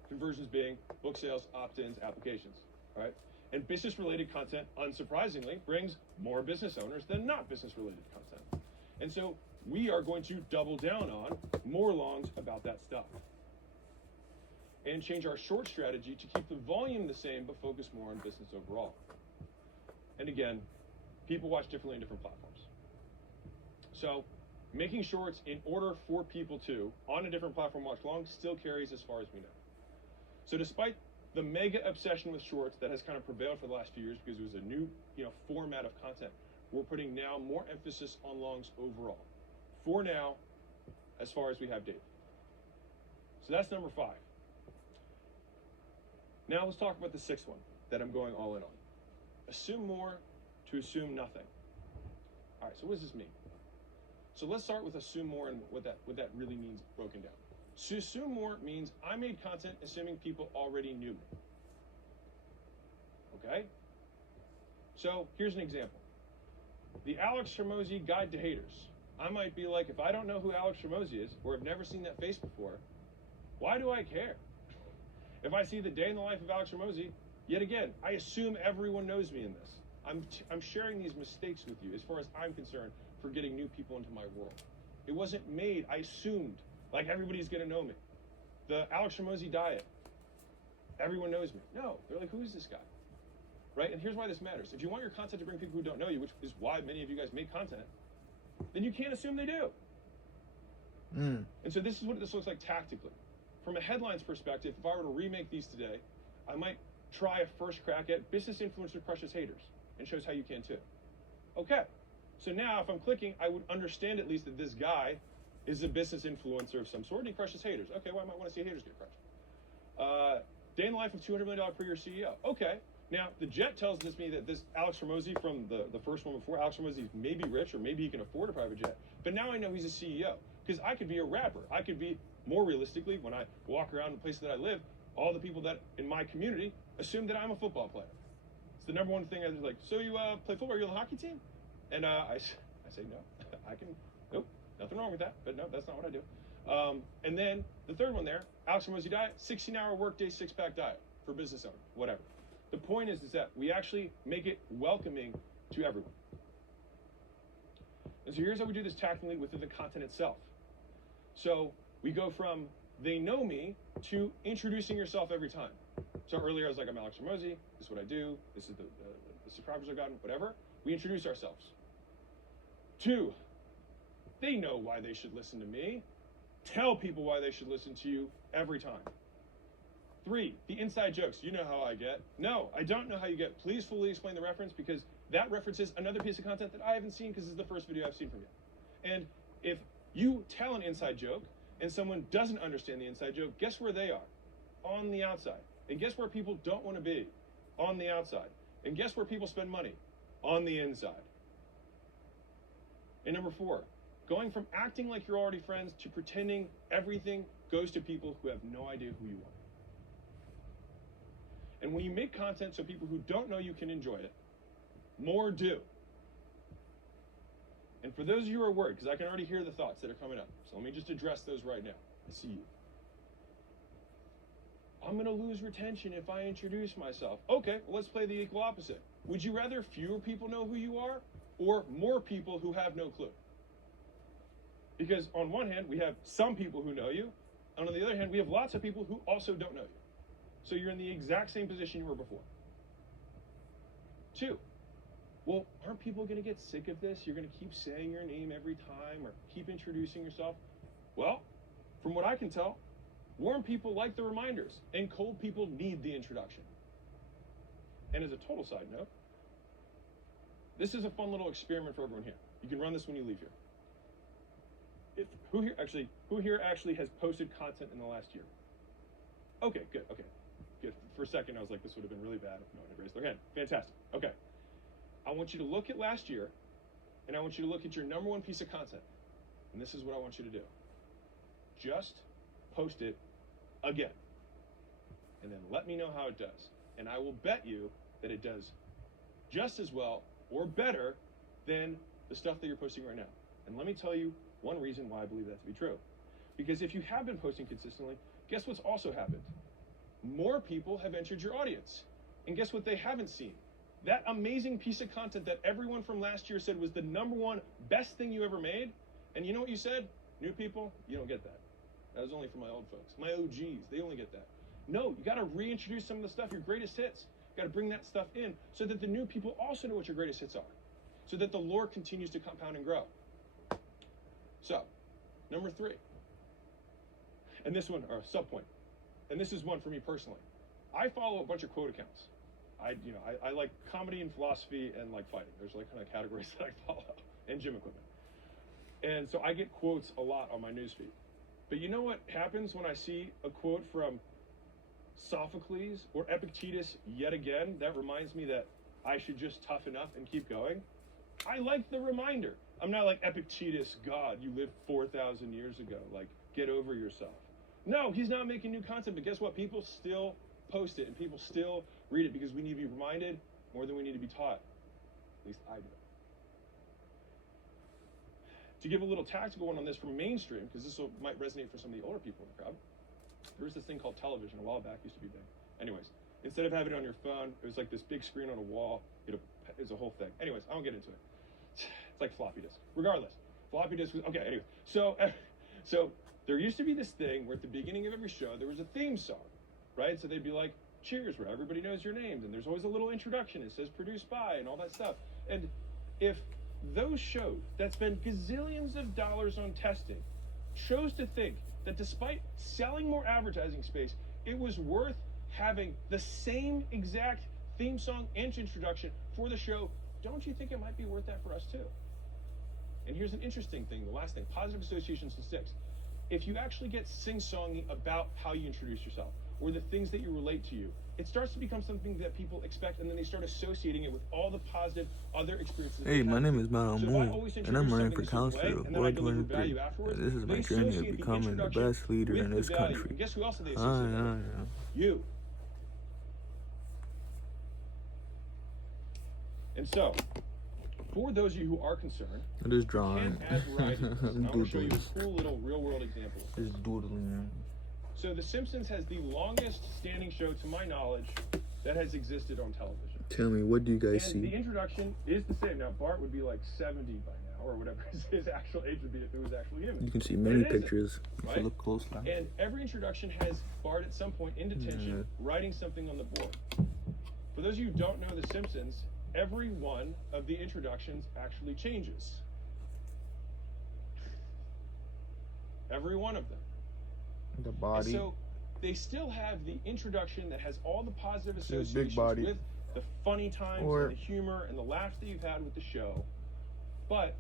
Conversions being book sales, opt-ins, applications, all right? And business-related content, unsurprisingly, brings more business owners than not business-related content. And so we are going to double down on more longs about that stuff and change our short strategy to keep the volume the same, but focus more on business overall. And again, people watch differently in different platforms. So making shorts in order for people to, on a different platform, watch long still carries as far as we know. So despite the mega obsession with shorts that has kind of prevailed for the last few years because it was a new, format of content, we're putting now more emphasis on longs overall. For now, as far as we have data. So that's number 5. Now let's talk about the 6th one that I'm going all in on. Assume more to assume nothing. All right, so what does this mean? So let's start with assume more and what that really means broken down. So assume more means I made content assuming people already knew me. Okay? So here's an example. The Alex Hormozi Guide to Haters. I might be like, if I don't know who Alex Hormozi is, or have never seen that face before, why do I care? If I see the day in the life of Alex Hormozi, yet again, I assume everyone knows me in this. I'm sharing these mistakes with you, as far as I'm concerned, for getting new people into my world. It wasn't made, I assumed, like everybody's gonna know me. The Alex Hormozi diet, everyone knows me. No, they're like, who is this guy? Right? And here's why this matters. If you want your content to bring people who don't know you, which is why many of you guys make content, then you can't assume they do. And so this is what this looks like tactically. From a headlines perspective, if I were to remake these today, I might try a first crack at business influencer crushes haters and shows how you can too. Okay, so now if I'm clicking, I would understand at least that this guy is a business influencer of some sort and he crushes haters. Okay, well I might want to see haters get crushed. Day in the life of $200 million per year CEO. Okay, now the jet tells me that this Alex Hormozi from the first one before, Alex Hormozi is maybe rich or maybe he can afford a private jet, but now I know he's a CEO because I could be a rapper. I could be, more realistically, when I walk around the places that I live, all the people that in my community assume that I'm a football player. It's the number one thing. I was like, so you play football? You're on the hockey team? And I say no. I can. Nope. Nothing wrong with that. But no, that's not what I do. And then the third one there, Alex Hormozi diet, 16-hour workday, 6-pack diet for business owner, whatever. The point is that we actually make it welcoming to everyone. And so here's how we do this tactically within the content itself. So we go from they know me to introducing yourself every time. So earlier I was like, I'm Alex Hormozi, this is what I do, this is the subscribers I've gotten, whatever. We introduce ourselves. 2, they know why they should listen to me. Tell people why they should listen to you every time. 3, the inside jokes. You know how I get. No, I don't know how you get. Please fully explain the reference because that references another piece of content that I haven't seen because this is the first video I've seen from you. And if you tell an inside joke and someone doesn't understand the inside joke, guess where they are? On the outside. And guess where people don't want to be? On the outside. And guess where people spend money? On the inside. And number 4, going from acting like you're already friends to pretending everything goes to people who have no idea who you are. And when you make content so people who don't know you can enjoy it, more do. And for those of you who are worried, because I can already hear the thoughts that are coming up, so let me just address those right now. I see you. I'm going to lose retention if I introduce myself. Okay, well, let's play the equal opposite. Would you rather fewer people know who you are or more people who have no clue? Because on one hand, we have some people who know you, and on the other hand, we have lots of people who also don't know you. So you're in the exact same position you were before. 2, well, aren't people going to get sick of this? You're going to keep saying your name every time or keep introducing yourself? Well, from what I can tell, warm people like the reminders, and cold people need the introduction. And as a total side note, this is a fun little experiment for everyone here. You can run this when you leave here. Who here actually has posted content in the last year? Okay, good, okay. Good. For a second, I was like, this would have been really bad if no one had raised their hand. Fantastic. Okay. I want you to look at last year, and I want you to look at your number 1 piece of content. And this is what I want you to do. Just post it again. And then let me know how it does. And I will bet you that it does just as well or better than the stuff that you're posting right now. And let me tell you one reason why I believe that to be true. Because if you have been posting consistently, guess what's also happened? More people have entered your audience. And guess what they haven't seen? That amazing piece of content that everyone from last year said was the #1 best thing you ever made. And you know what you said? New people, you don't get that. That was only for my old folks. My OGs, they only get that. No, you got to reintroduce some of the stuff, your greatest hits. You got to bring that stuff in so that the new people also know what your greatest hits are. So that the lore continues to compound and grow. So, number 3. And this one, or sub-point. And this is one for me personally. I follow a bunch of quote accounts. I like comedy and philosophy and like fighting. There's like kind of categories that I follow, and gym equipment. And so I get quotes a lot on my newsfeed. But you know what happens when I see a quote from Sophocles or Epictetus yet again that reminds me that I should just toughen up and keep going? I like the reminder. I'm not like, Epictetus, God, you lived 4,000 years ago. Like, get over yourself. No, he's not making new content, but guess what? People still post it and people still read it because we need to be reminded more than we need to be taught. At least I do. To give a little tactical one on this from mainstream, because this might resonate for some of the older people in the crowd, there was this thing called television a while back, used to be big. Anyways, instead of having it on your phone, it was like this big screen on a wall. It's a whole thing. Anyways, I won't get into it. It's like floppy disk. Regardless, floppy disk was, okay, anyway. So there used to be this thing where at the beginning of every show, there was a theme song, right? So they'd be like, cheers, where everybody knows your names. And there's always a little introduction. It says produced by and all that stuff. And if those shows that spend gazillions of dollars on testing chose to think that despite selling more advertising space, it was worth having the same exact theme song and introduction for the show, don't you think it might be worth that for us too? And here's an interesting thing, the last thing, positive associations to 6. If you actually get sing-songy about how you introduce yourself or the things that you relate to you, it starts to become something that people expect, and then they start associating it with all the positive other experiences. Hey, my name is Mal Moon, and I'm running for councillor of Ward 23. This is my journey of becoming the best leader in this country. Guess who else they associate with? You. And so, for those of you who are concerned, I'm just drawing. Add variety to this. And I want to show you a cool little real-world example. Just doodling. So The Simpsons has the longest standing show, to my knowledge, that has existed on television. Tell me, what do you guys and see? The introduction is the same. Now, Bart would be like 70 by now, or whatever his actual age would be if it was actually him. You can see many pictures if you look closely. And every introduction has Bart at some point in detention writing something on the board. For those of you who don't know The Simpsons, every one of the introductions actually changes. Every one of them. The body. And so they still have the introduction that has all the positive associations big body. with the funny times and the humor and the laughs that you've had with the show, but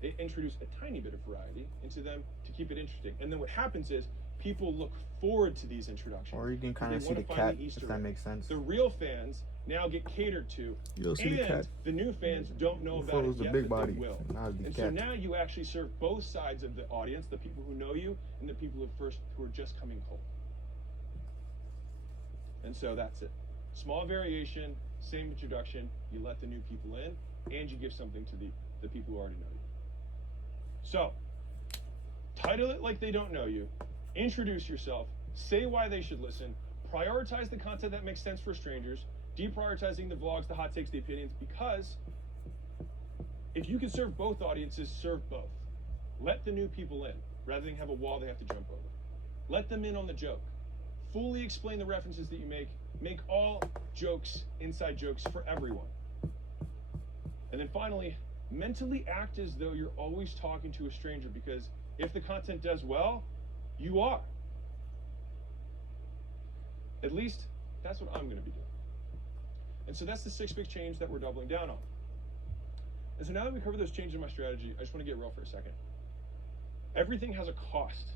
they introduce a tiny bit of variety into them to keep it interesting. And then what happens is people look forward to these introductions. Or you can kind of see the cat, if that makes sense. The real fans now get catered to, You'll see and the new fans don't know about it yet, big but body. they will. And so now you actually serve both sides of the audience, the people who know you and the people who are just coming cold. And so that's it. Small variation, same introduction, you let the new people in, and you give something to the people who already know you. So, title it like they don't know you, introduce yourself, say why they should listen, prioritize the content that makes sense for strangers, deprioritizing the vlogs, the hot takes, the opinions, because if you can serve both audiences, serve both. Let the new people in, rather than have a wall they have to jump over. Let them in on the joke. Fully explain the references that you make. Make all jokes inside jokes for everyone. And then finally, mentally act as though you're always talking to a stranger, because if the content does well, you are. At least, that's what I'm going to be doing. And so that's the 6 big change that we're doubling down on. And so now that we covered those changes in my strategy, I just want to get real for a second. Everything has a cost.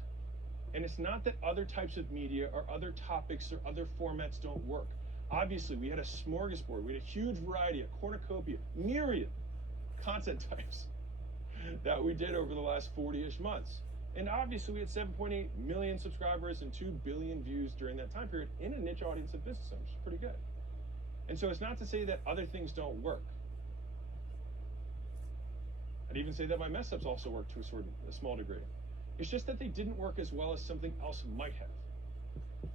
And it's not that other types of media or other topics or other formats don't work. Obviously, we had a smorgasbord. We had a huge variety, a cornucopia, myriad content types that we did over the last 40-ish months. And obviously we had 7.8 million subscribers and 2 billion views during that time period in a niche audience of business owners, which is pretty good. And so it's not to say that other things don't work. I'd even say that my mess ups also work to a small degree. It's just that they didn't work as well as something else might have.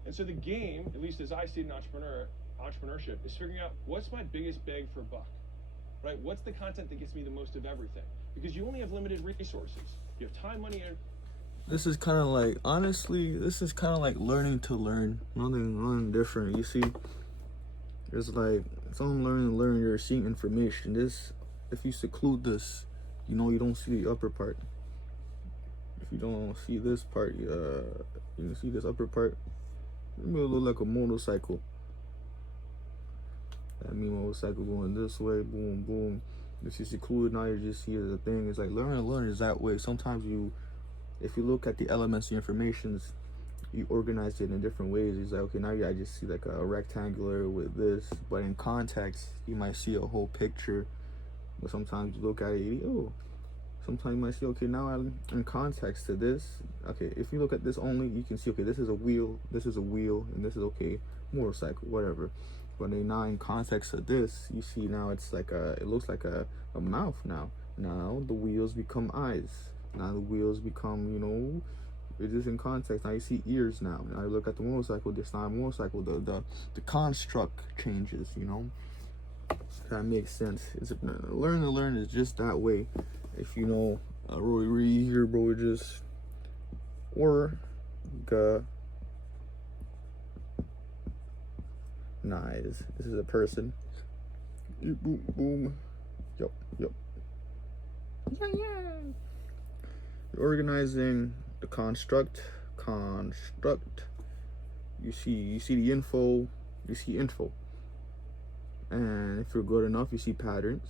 And so the game, at least as I see it in entrepreneurship, is figuring out what's my biggest bang for buck, right? What's the content that gets me the most of everything? Because you only have limited resources. You have time, money, and This is kind of like, honestly, this is kind of like learning to learn. Nothing different. You see, it's like, some learn, you're seeing information. This, if you seclude this, you know, you don't see the upper part. If you don't see this part, you can see this upper part. It will look like a motorcycle. That mean motorcycle going this way, boom, boom. If you seclude, now you just see the thing. It's like learn is that way. Sometimes if you look at the elements, the informations, you organize it in different ways. It's like, okay, now I just see like a rectangular with this, but in context, you might see a whole picture. But sometimes you look at it, oh, sometimes you might see, okay, now I'm in context to this. Okay, if you look at this only, you can see, okay, this is a wheel, and this is, okay, motorcycle, whatever. But then now in context of this, you see now it's like it looks like a mouth now. Now the wheels become eyes. Now the wheels become, you know, it's just in context. Now you see ears now. Now you look at the motorcycle, this not a motorcycle, the construct changes, you know. That makes sense. It's learn to learn is just that way. If you know read here, bro, just organize. This is a person. Boom, boom. Yup. Yeah. You're organizing the construct. You see the info. You see info. And if you're good enough, you see patterns.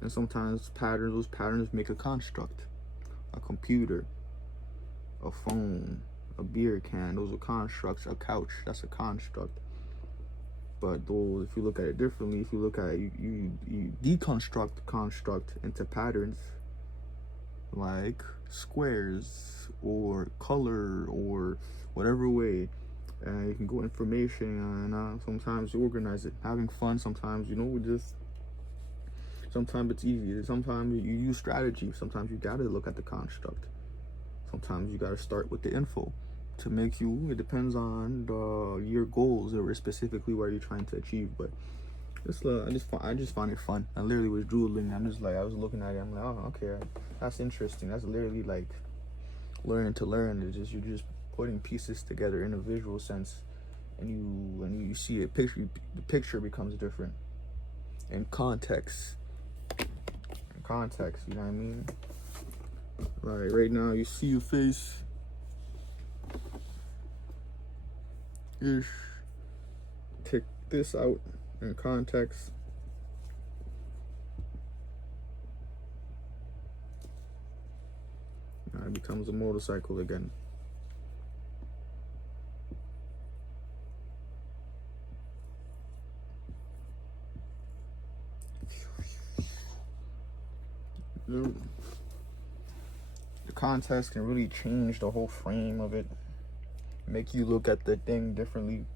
And sometimes those patterns make a construct. A computer, a phone, a beer can, those are constructs. A couch, that's a construct. But though, if you look at it differently, if you look at it, you deconstruct the construct into patterns, like squares or color or whatever way. And you can go information, and sometimes you organize it, having fun. Sometimes, you know, sometimes it's easy. Sometimes you use strategy. Sometimes you gotta look at the construct. Sometimes you gotta start with the info to make you. It depends on your goals or specifically what you're trying to achieve. But I just find it fun. I literally was drooling. I was looking at it. I'm like, oh, okay, that's interesting. That's literally like learning to learn. It's just you're just putting pieces together in a visual sense, and you see it. The picture becomes different in context. You know what I mean? Right now you see your face ish. Take this out in context. Now it becomes a motorcycle again. The context can really change the whole frame of it, make you look at the thing differently.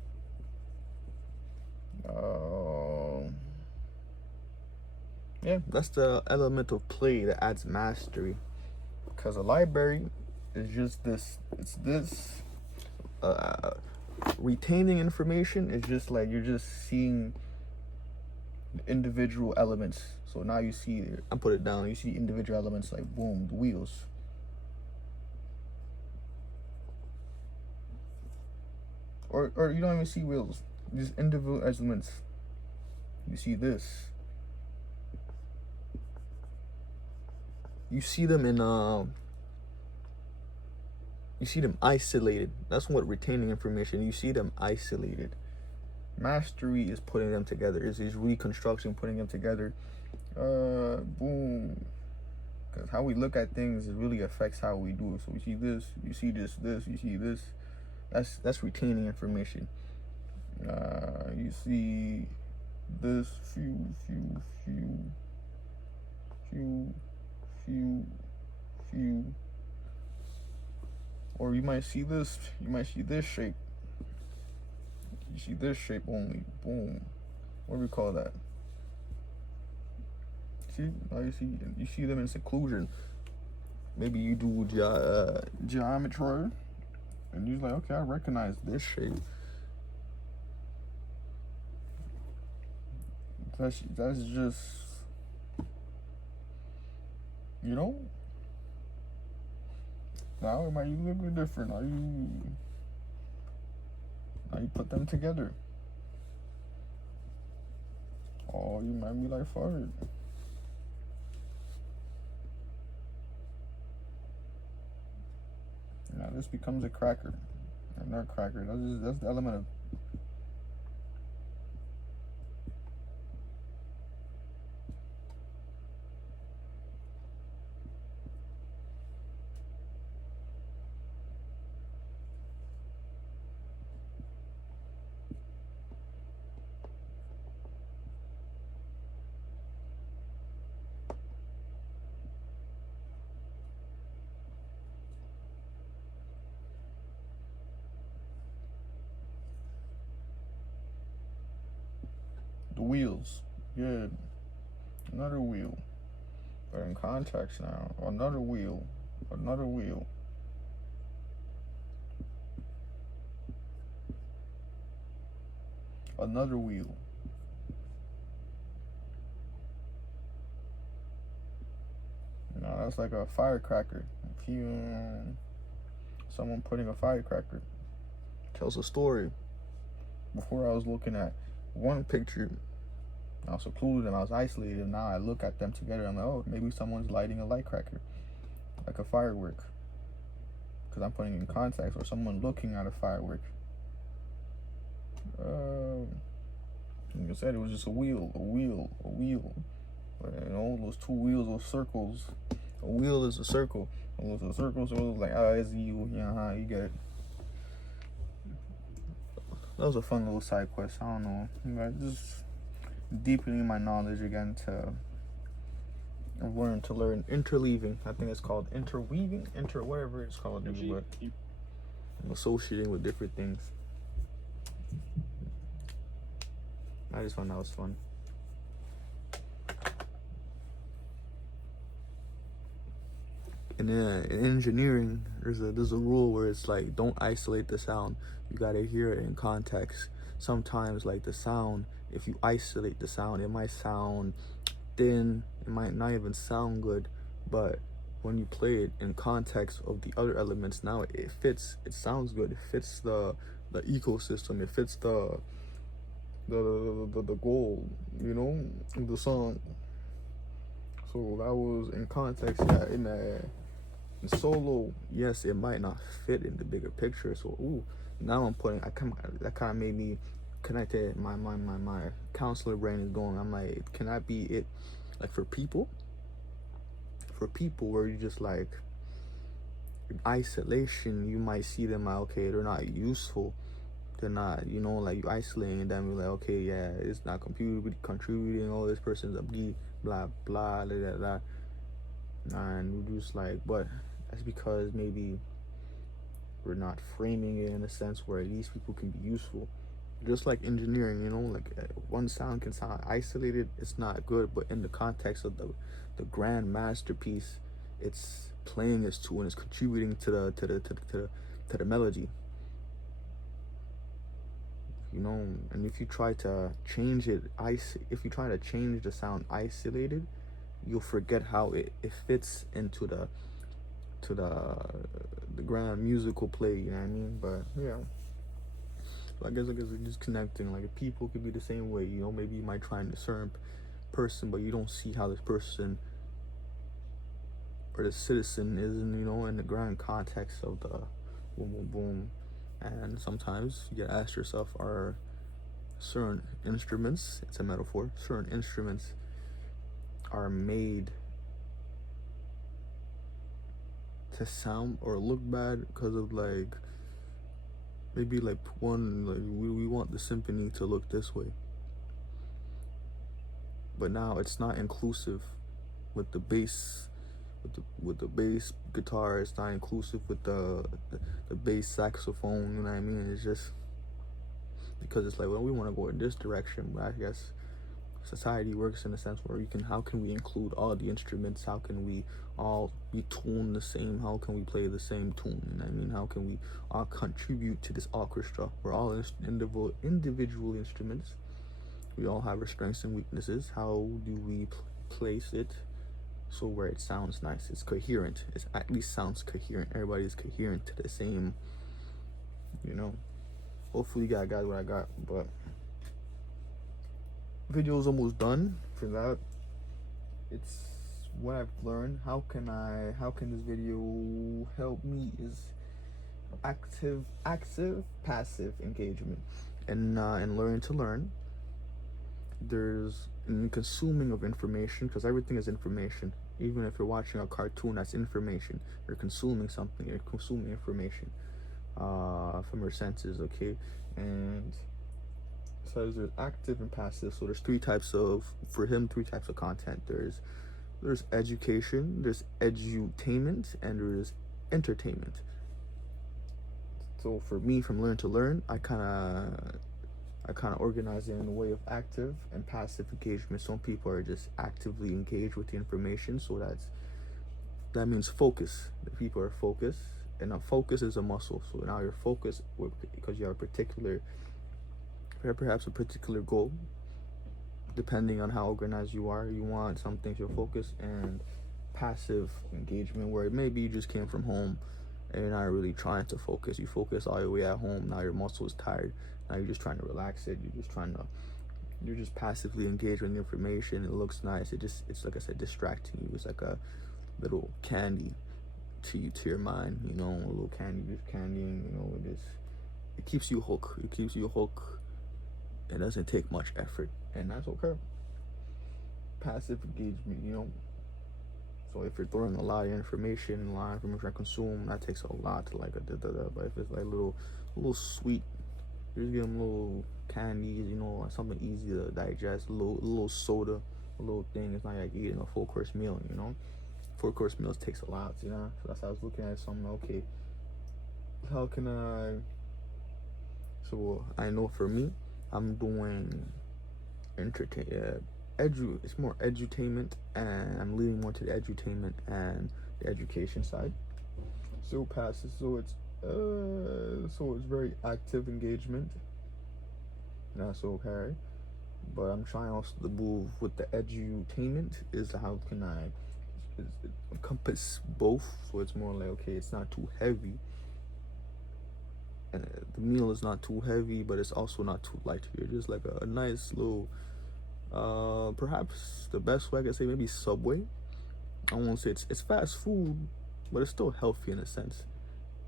Yeah, that's the element of play that adds mastery. Because a library is just this. It's this. Retaining information is just like you're just seeing individual elements. So now you see, I put it down, you see individual elements like boom, the wheels. Or you don't even see wheels, just individual elements. You see this. You see them you see them isolated. That's what retaining information, you see them isolated. Mastery is putting them together. Is reconstruction, putting them together. Boom. Because how we look at things, it really affects how we do it. So we see this, you see this, you see this. That's retaining information. You see this, few. Or you might see this. You might see this shape. You see this shape only. Boom. What do we call that? See, now you see them in seclusion. Maybe you do geometry, and you're like, okay, I recognize this shape. That's just, you know. Now it might be a little bit different. Now you put them together. Oh, you might be like, fuck it. Now this becomes a cracker. A nutcracker. That's the element of. The wheels. Yeah. Another wheel. But in context now. Another wheel. Another wheel. Another wheel. You know, that's like a firecracker. If you, someone putting a firecracker tells a story. Before I was looking at one picture, I was secluded and I was isolated, and now I look at them together. I'm like, oh, maybe someone's lighting a light cracker, like a firework, because I'm putting it in context, or someone looking at a firework. Like I said, it was just a wheel. But, you know, those two wheels, those circles. A wheel is a circle. It was a circle, so it was like, oh, it's you. Yeah, you get it. That was a fun little side quest. I don't know. Like, just deepening my knowledge again to learn interleaving. I think it's called interweaving, whatever it's called. But I'm associating with different things. I just found that was fun. And then in engineering, there's a rule where it's like, don't isolate the sound. You gotta hear it in context. Sometimes, like, the sound, if you isolate the sound, it might sound thin, it might not even sound good, but when you play it in context of the other elements, now it fits, it sounds good, it fits the ecosystem, it fits the goal, you know, of the song. So that was in context, yeah. In solo, yes, it might not fit in the bigger picture. So now I'm putting, that kind of made me connected. My counselor brain is going. I'm like, can that be it? Like for people where you just like in isolation, you might see them like, okay, they're not useful. They're not, you know, like you isolating them. You're like, okay, yeah, it's not contributing. Oh, this person's a blah blah blah blah blah. And we're just like, but that's because maybe we're not framing it in a sense where these people can be useful. Just like engineering, you know, like one sound can sound isolated, it's not good, but in the context of the grand masterpiece, it's playing its tune and it's contributing to the melody. You know, and if you try to change it, if you try to change the sound isolated, you'll forget how it fits into the grand musical play, you know what I mean? But yeah, so I guess it's just connecting. Like, people could be the same way, you know. Maybe you might try a certain person, but you don't see how this person or the citizen is in, you know, in the grand context of the boom boom boom. And sometimes you gotta ask yourself, are certain instruments, it's a metaphor, certain instruments are made to sound or look bad because of, like, maybe like one, like we want the symphony to look this way, but now it's not inclusive with the bass, with the bass guitar. It's not inclusive with the bass saxophone. You know what I mean? It's just because it's like, well, we want to go in this direction, but I guess society works in a sense where how can we include all the instruments? How can we all be tuned the same? How can we play the same tune? You know what I mean? How can we all contribute to this orchestra? We're all individual instruments. We all have our strengths and weaknesses. How do we place it so where it sounds nice? It's coherent. It at least sounds coherent. Everybody's coherent to the same, you know. Hopefully you got what I got, but video's almost done. For that, it's what I've learned. How can this video help me is active, passive engagement, and learning to learn. There's in consuming of information, because everything is information. Even if you're watching a cartoon, that's information. You're consuming something. You're consuming information from your senses. Okay, and so there's active and passive. So there's three types of content. There's education, there's edutainment, and there's entertainment. So for me, from learn to learn, I kind of organize it in a way of active and passive engagement. Some people are just actively engaged with the information, so that means focus. The people are focused, and now focus is a muscle. So now you're focused because you have perhaps a particular goal. Depending on how organized you are, you want something to focus. And passive engagement, where maybe you just came from home and you're not really trying to focus. You focus all your way at home. Now your muscle is tired. Now you're just trying to relax it. You're just passively engaged with the information. It looks nice. It's like I said, distracting you. It's like a little candy to your mind. You know, a little candy, just candying. You know, it keeps you hooked. It doesn't take much effort, and that's okay. Passive engagement, you know. So if you're throwing a lot of information I consume, that takes a lot to like But if it's like a little sweet, you just give them little candies, you know, something easy to digest, a little soda, a little thing. It's not like eating a full course meal, you know. Full course meals takes a lot, you know. So that's how I was looking at something. Okay, how can I? So I know for me, I'm doing it's more edutainment, and I'm leaning more to the edutainment and the education side. So passive, so it's very active engagement. That's okay. But I'm trying also to move with the edutainment, is how can I encompass both, so it's more like, okay, it's not too heavy. The meal is not too heavy, but it's also not too light. You're just like a nice little, perhaps the best way I can say, maybe Subway. I won't say it's fast food, but it's still healthy in a sense.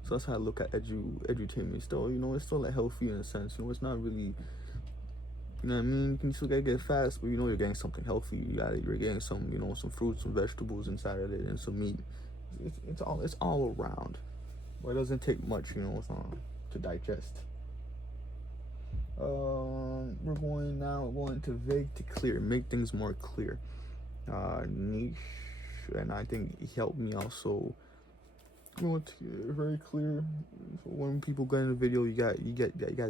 So that's how I look at edutainment. Still, you know, it's still like healthy in a sense. You know, it's not really, you know what I mean? You can still get fast, but you know you're getting something healthy. You're getting some, you know, some fruits, some vegetables inside of it, and some meat. It's all around. But it doesn't take much, you know, to digest. We're going to vague to clear, make things more clear. Niche, and I think he helped me also. We want to get very clear. So when people get in the video, you guys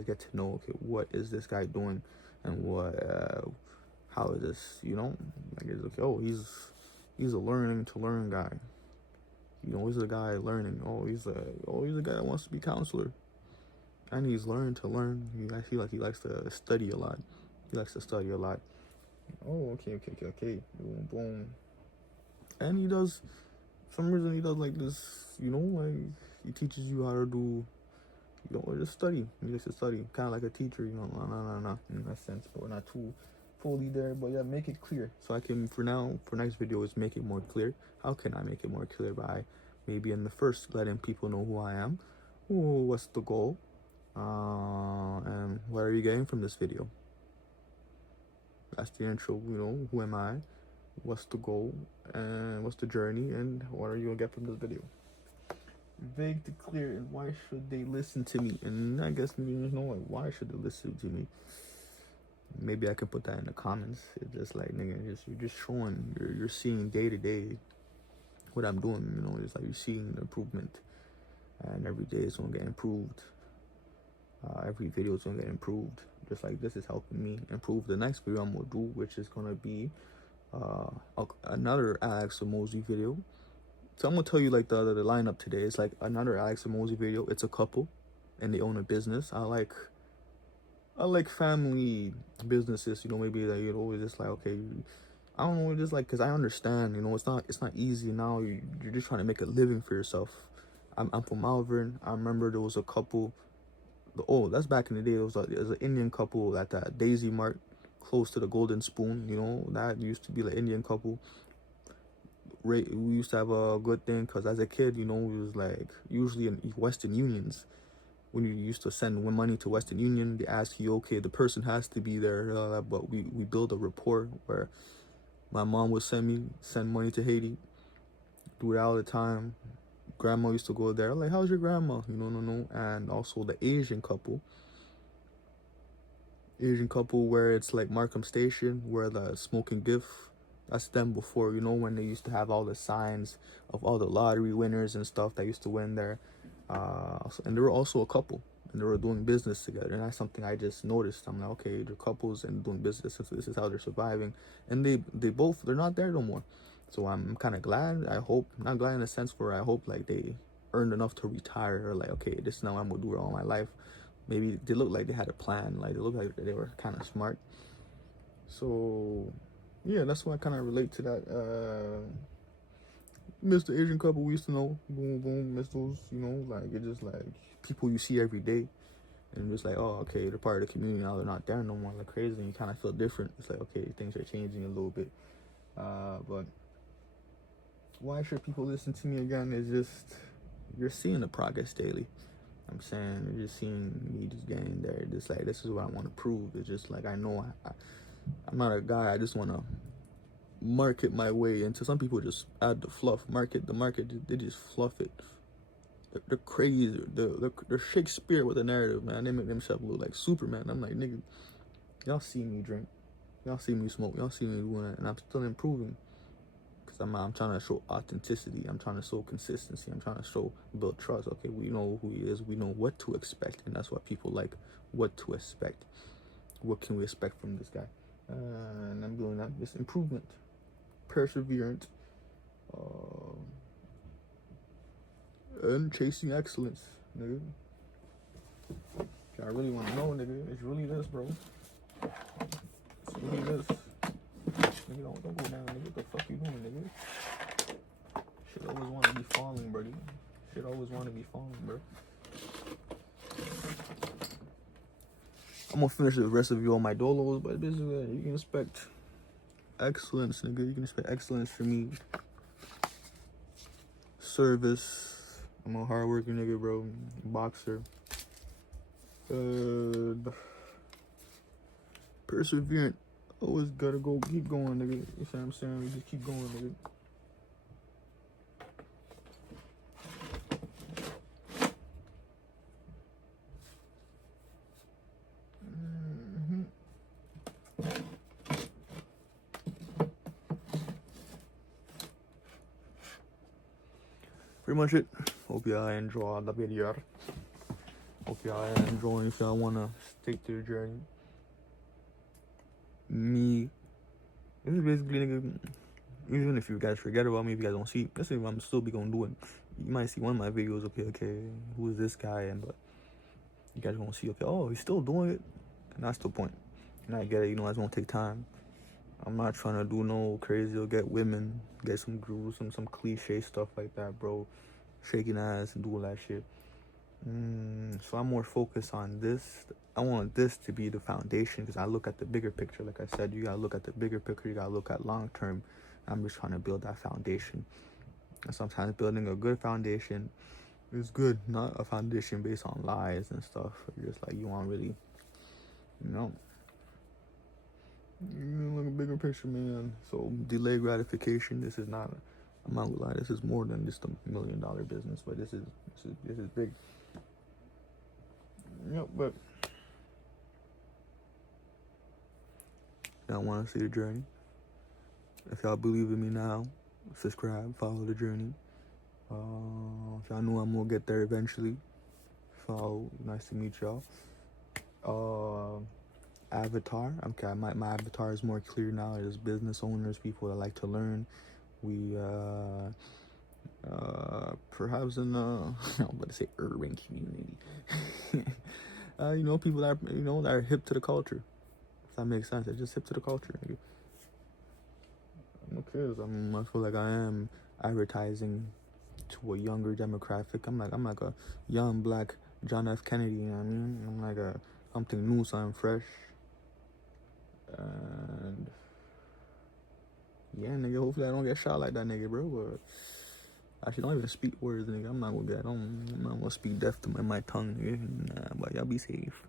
get to know, okay, what is this guy doing, and how is this, you know, like, it's okay, oh, he's a learning to learn guy. You know, he's a guy learning. He's a guy that wants to be counselor. And he's learned to learn. I feel like he likes to study a lot. Oh, okay. Boom, boom. And he does, for some reason, he does like this, you know, like, he teaches you how to do, you know, just study. He likes to study. Kind of like a teacher, you know, no, in that sense. But we're not too fully there. But yeah, make it clear. So I can, for next video, is make it more clear. How can I make it more clear? By maybe in the first, letting people know who I am. What's the goal? And what are you getting from this video? That's the intro, you know, who am I? What's the goal? And what's the journey? And what are you gonna get from this video? Vague to clear, and why should they listen to me? And I guess, you know, like, why should they listen to me? Maybe I can put that in the comments. It's just like, nigga, you're just showing, you're seeing day to day what I'm doing. You know, it's like you're seeing the improvement, and every day it's gonna get improved. Every video is gonna get improved. Just like this is helping me improve the next video I'm gonna do, which is gonna be another Alex Hormozi video. So I'm gonna tell you like the lineup today. It's like another Alex Hormozi video. It's a couple, and they own a business. I like family businesses. You know, maybe like it's just like okay, I don't know, just like because I understand. You know, it's not easy now. You're just trying to make a living for yourself. I'm from Malvern. I remember there was a couple. That's back in the day. There was an Indian couple at that Daisy Mart close to the Golden Spoon. You know, that used to be like Indian couple. We used to have a good thing because as a kid, you know, it was like usually in Western Unions. When you used to send money to Western Union, they ask you, okay, the person has to be there. But we build a rapport where my mom would send money to Haiti. Do it all the time. Grandma used to go there. Like, how's your grandma? You know. And also the Asian couple where it's like Markham Station, where the smoking gift. That's them before, you know, when they used to have all the signs of all the lottery winners and stuff that used to win there. And they were also a couple, and they were doing business together. And that's something I just noticed. I'm like, okay, they're couples and doing business. So this is how they're surviving. And they're not there no more. So I'm kind of glad. I hope, not glad in a sense where I hope like they earned enough to retire, or like, okay, this is now I'm gonna do it all my life. Maybe they look like they had a plan. Like they look like they were kind of smart. So yeah, that's why I kind of relate to that. Mr. Asian couple we used to know, boom, miss those, you know, like it's just like people you see every day, and just like, oh, okay, they're part of the community now, they're not there no more, like crazy, and you kind of feel different. It's like, okay, things are changing a little bit, but why should people listen to me again? Is just you're seeing the progress daily. I'm saying you're just seeing me just getting there. Just like this is what I want to prove. It's just like I know I'm not a guy. I just want to market my way into. Some people just add the fluff. The market. They just fluff it. They're crazy. They're Shakespeare with a narrative, man. They make themselves look like Superman. I'm like, nigga, y'all see me drink, y'all see me smoke, y'all see me doing that, and I'm still improving. Cause I'm trying to show authenticity. I'm trying to show consistency. I'm trying to build trust. Okay, we know who he is. We know what to expect, and that's what people like. What to expect. What can we expect from this guy? And I'm doing that. This improvement, perseverant, and chasing excellence, nigga. I really want to know, nigga. It's really this, bro. It's really this. Nigga, don't go down, nigga. What the fuck you doing, nigga? Shit always want to be falling, bro. Shit always want to be falling, bro. I'm gonna finish the rest of you on my dolos, but basically, you can expect excellence, nigga. You can expect excellence from me. Service. I'm a hardworking nigga, bro. Boxer. Perseverant. Always gotta go, keep going, nigga. You see what I'm saying? We just keep going, nigga. Pretty much it. Hope y'all enjoy the video. Hope y'all enjoying. If y'all wanna stick to the journey. Me. This is basically, nigga, even if you guys forget about me, if you guys don't see, let's say I'm still be gonna do it. You might see one of my videos, okay, who is this guy? But you guys gonna see, okay, oh, he's still doing it. And that's the point. And I get it, you know, it's gonna take time. I'm not trying to do no crazy or get women, get some grooves, some cliche stuff like that, bro. Shaking ass and do all that shit. So I'm more focused on this. I want this to be the foundation because I look at the bigger picture. Like I said, you gotta look at the bigger picture. You gotta look at long term. I'm just trying to build that foundation. And sometimes building a good foundation is good, not a foundation based on lies and stuff. Just like you want really, you know. You look at the bigger picture, man. So delayed gratification. This is not. I'm not gonna lie. This is more than just $1 million business, but this is big. Yep, but y'all want to see the journey. If y'all believe in me now, subscribe, follow the journey. If y'all know I'm gonna get there eventually, follow. Nice to meet y'all. Avatar. Okay, my avatar is more clear now. It is business owners, people that like to learn. We perhaps in I'm about to say urban community. People that that are hip to the culture. If that makes sense, they're just hip to the culture. No cares. I feel like I am advertising to a younger demographic. I'm like a young black John F. Kennedy. You know what I mean? I'm like something new, something fresh. And yeah, nigga. Hopefully I don't get shot like that, nigga, bro. But actually, don't even speak words, nigga. I'm not gonna speak death to my tongue, nigga. Nah, but y'all be safe.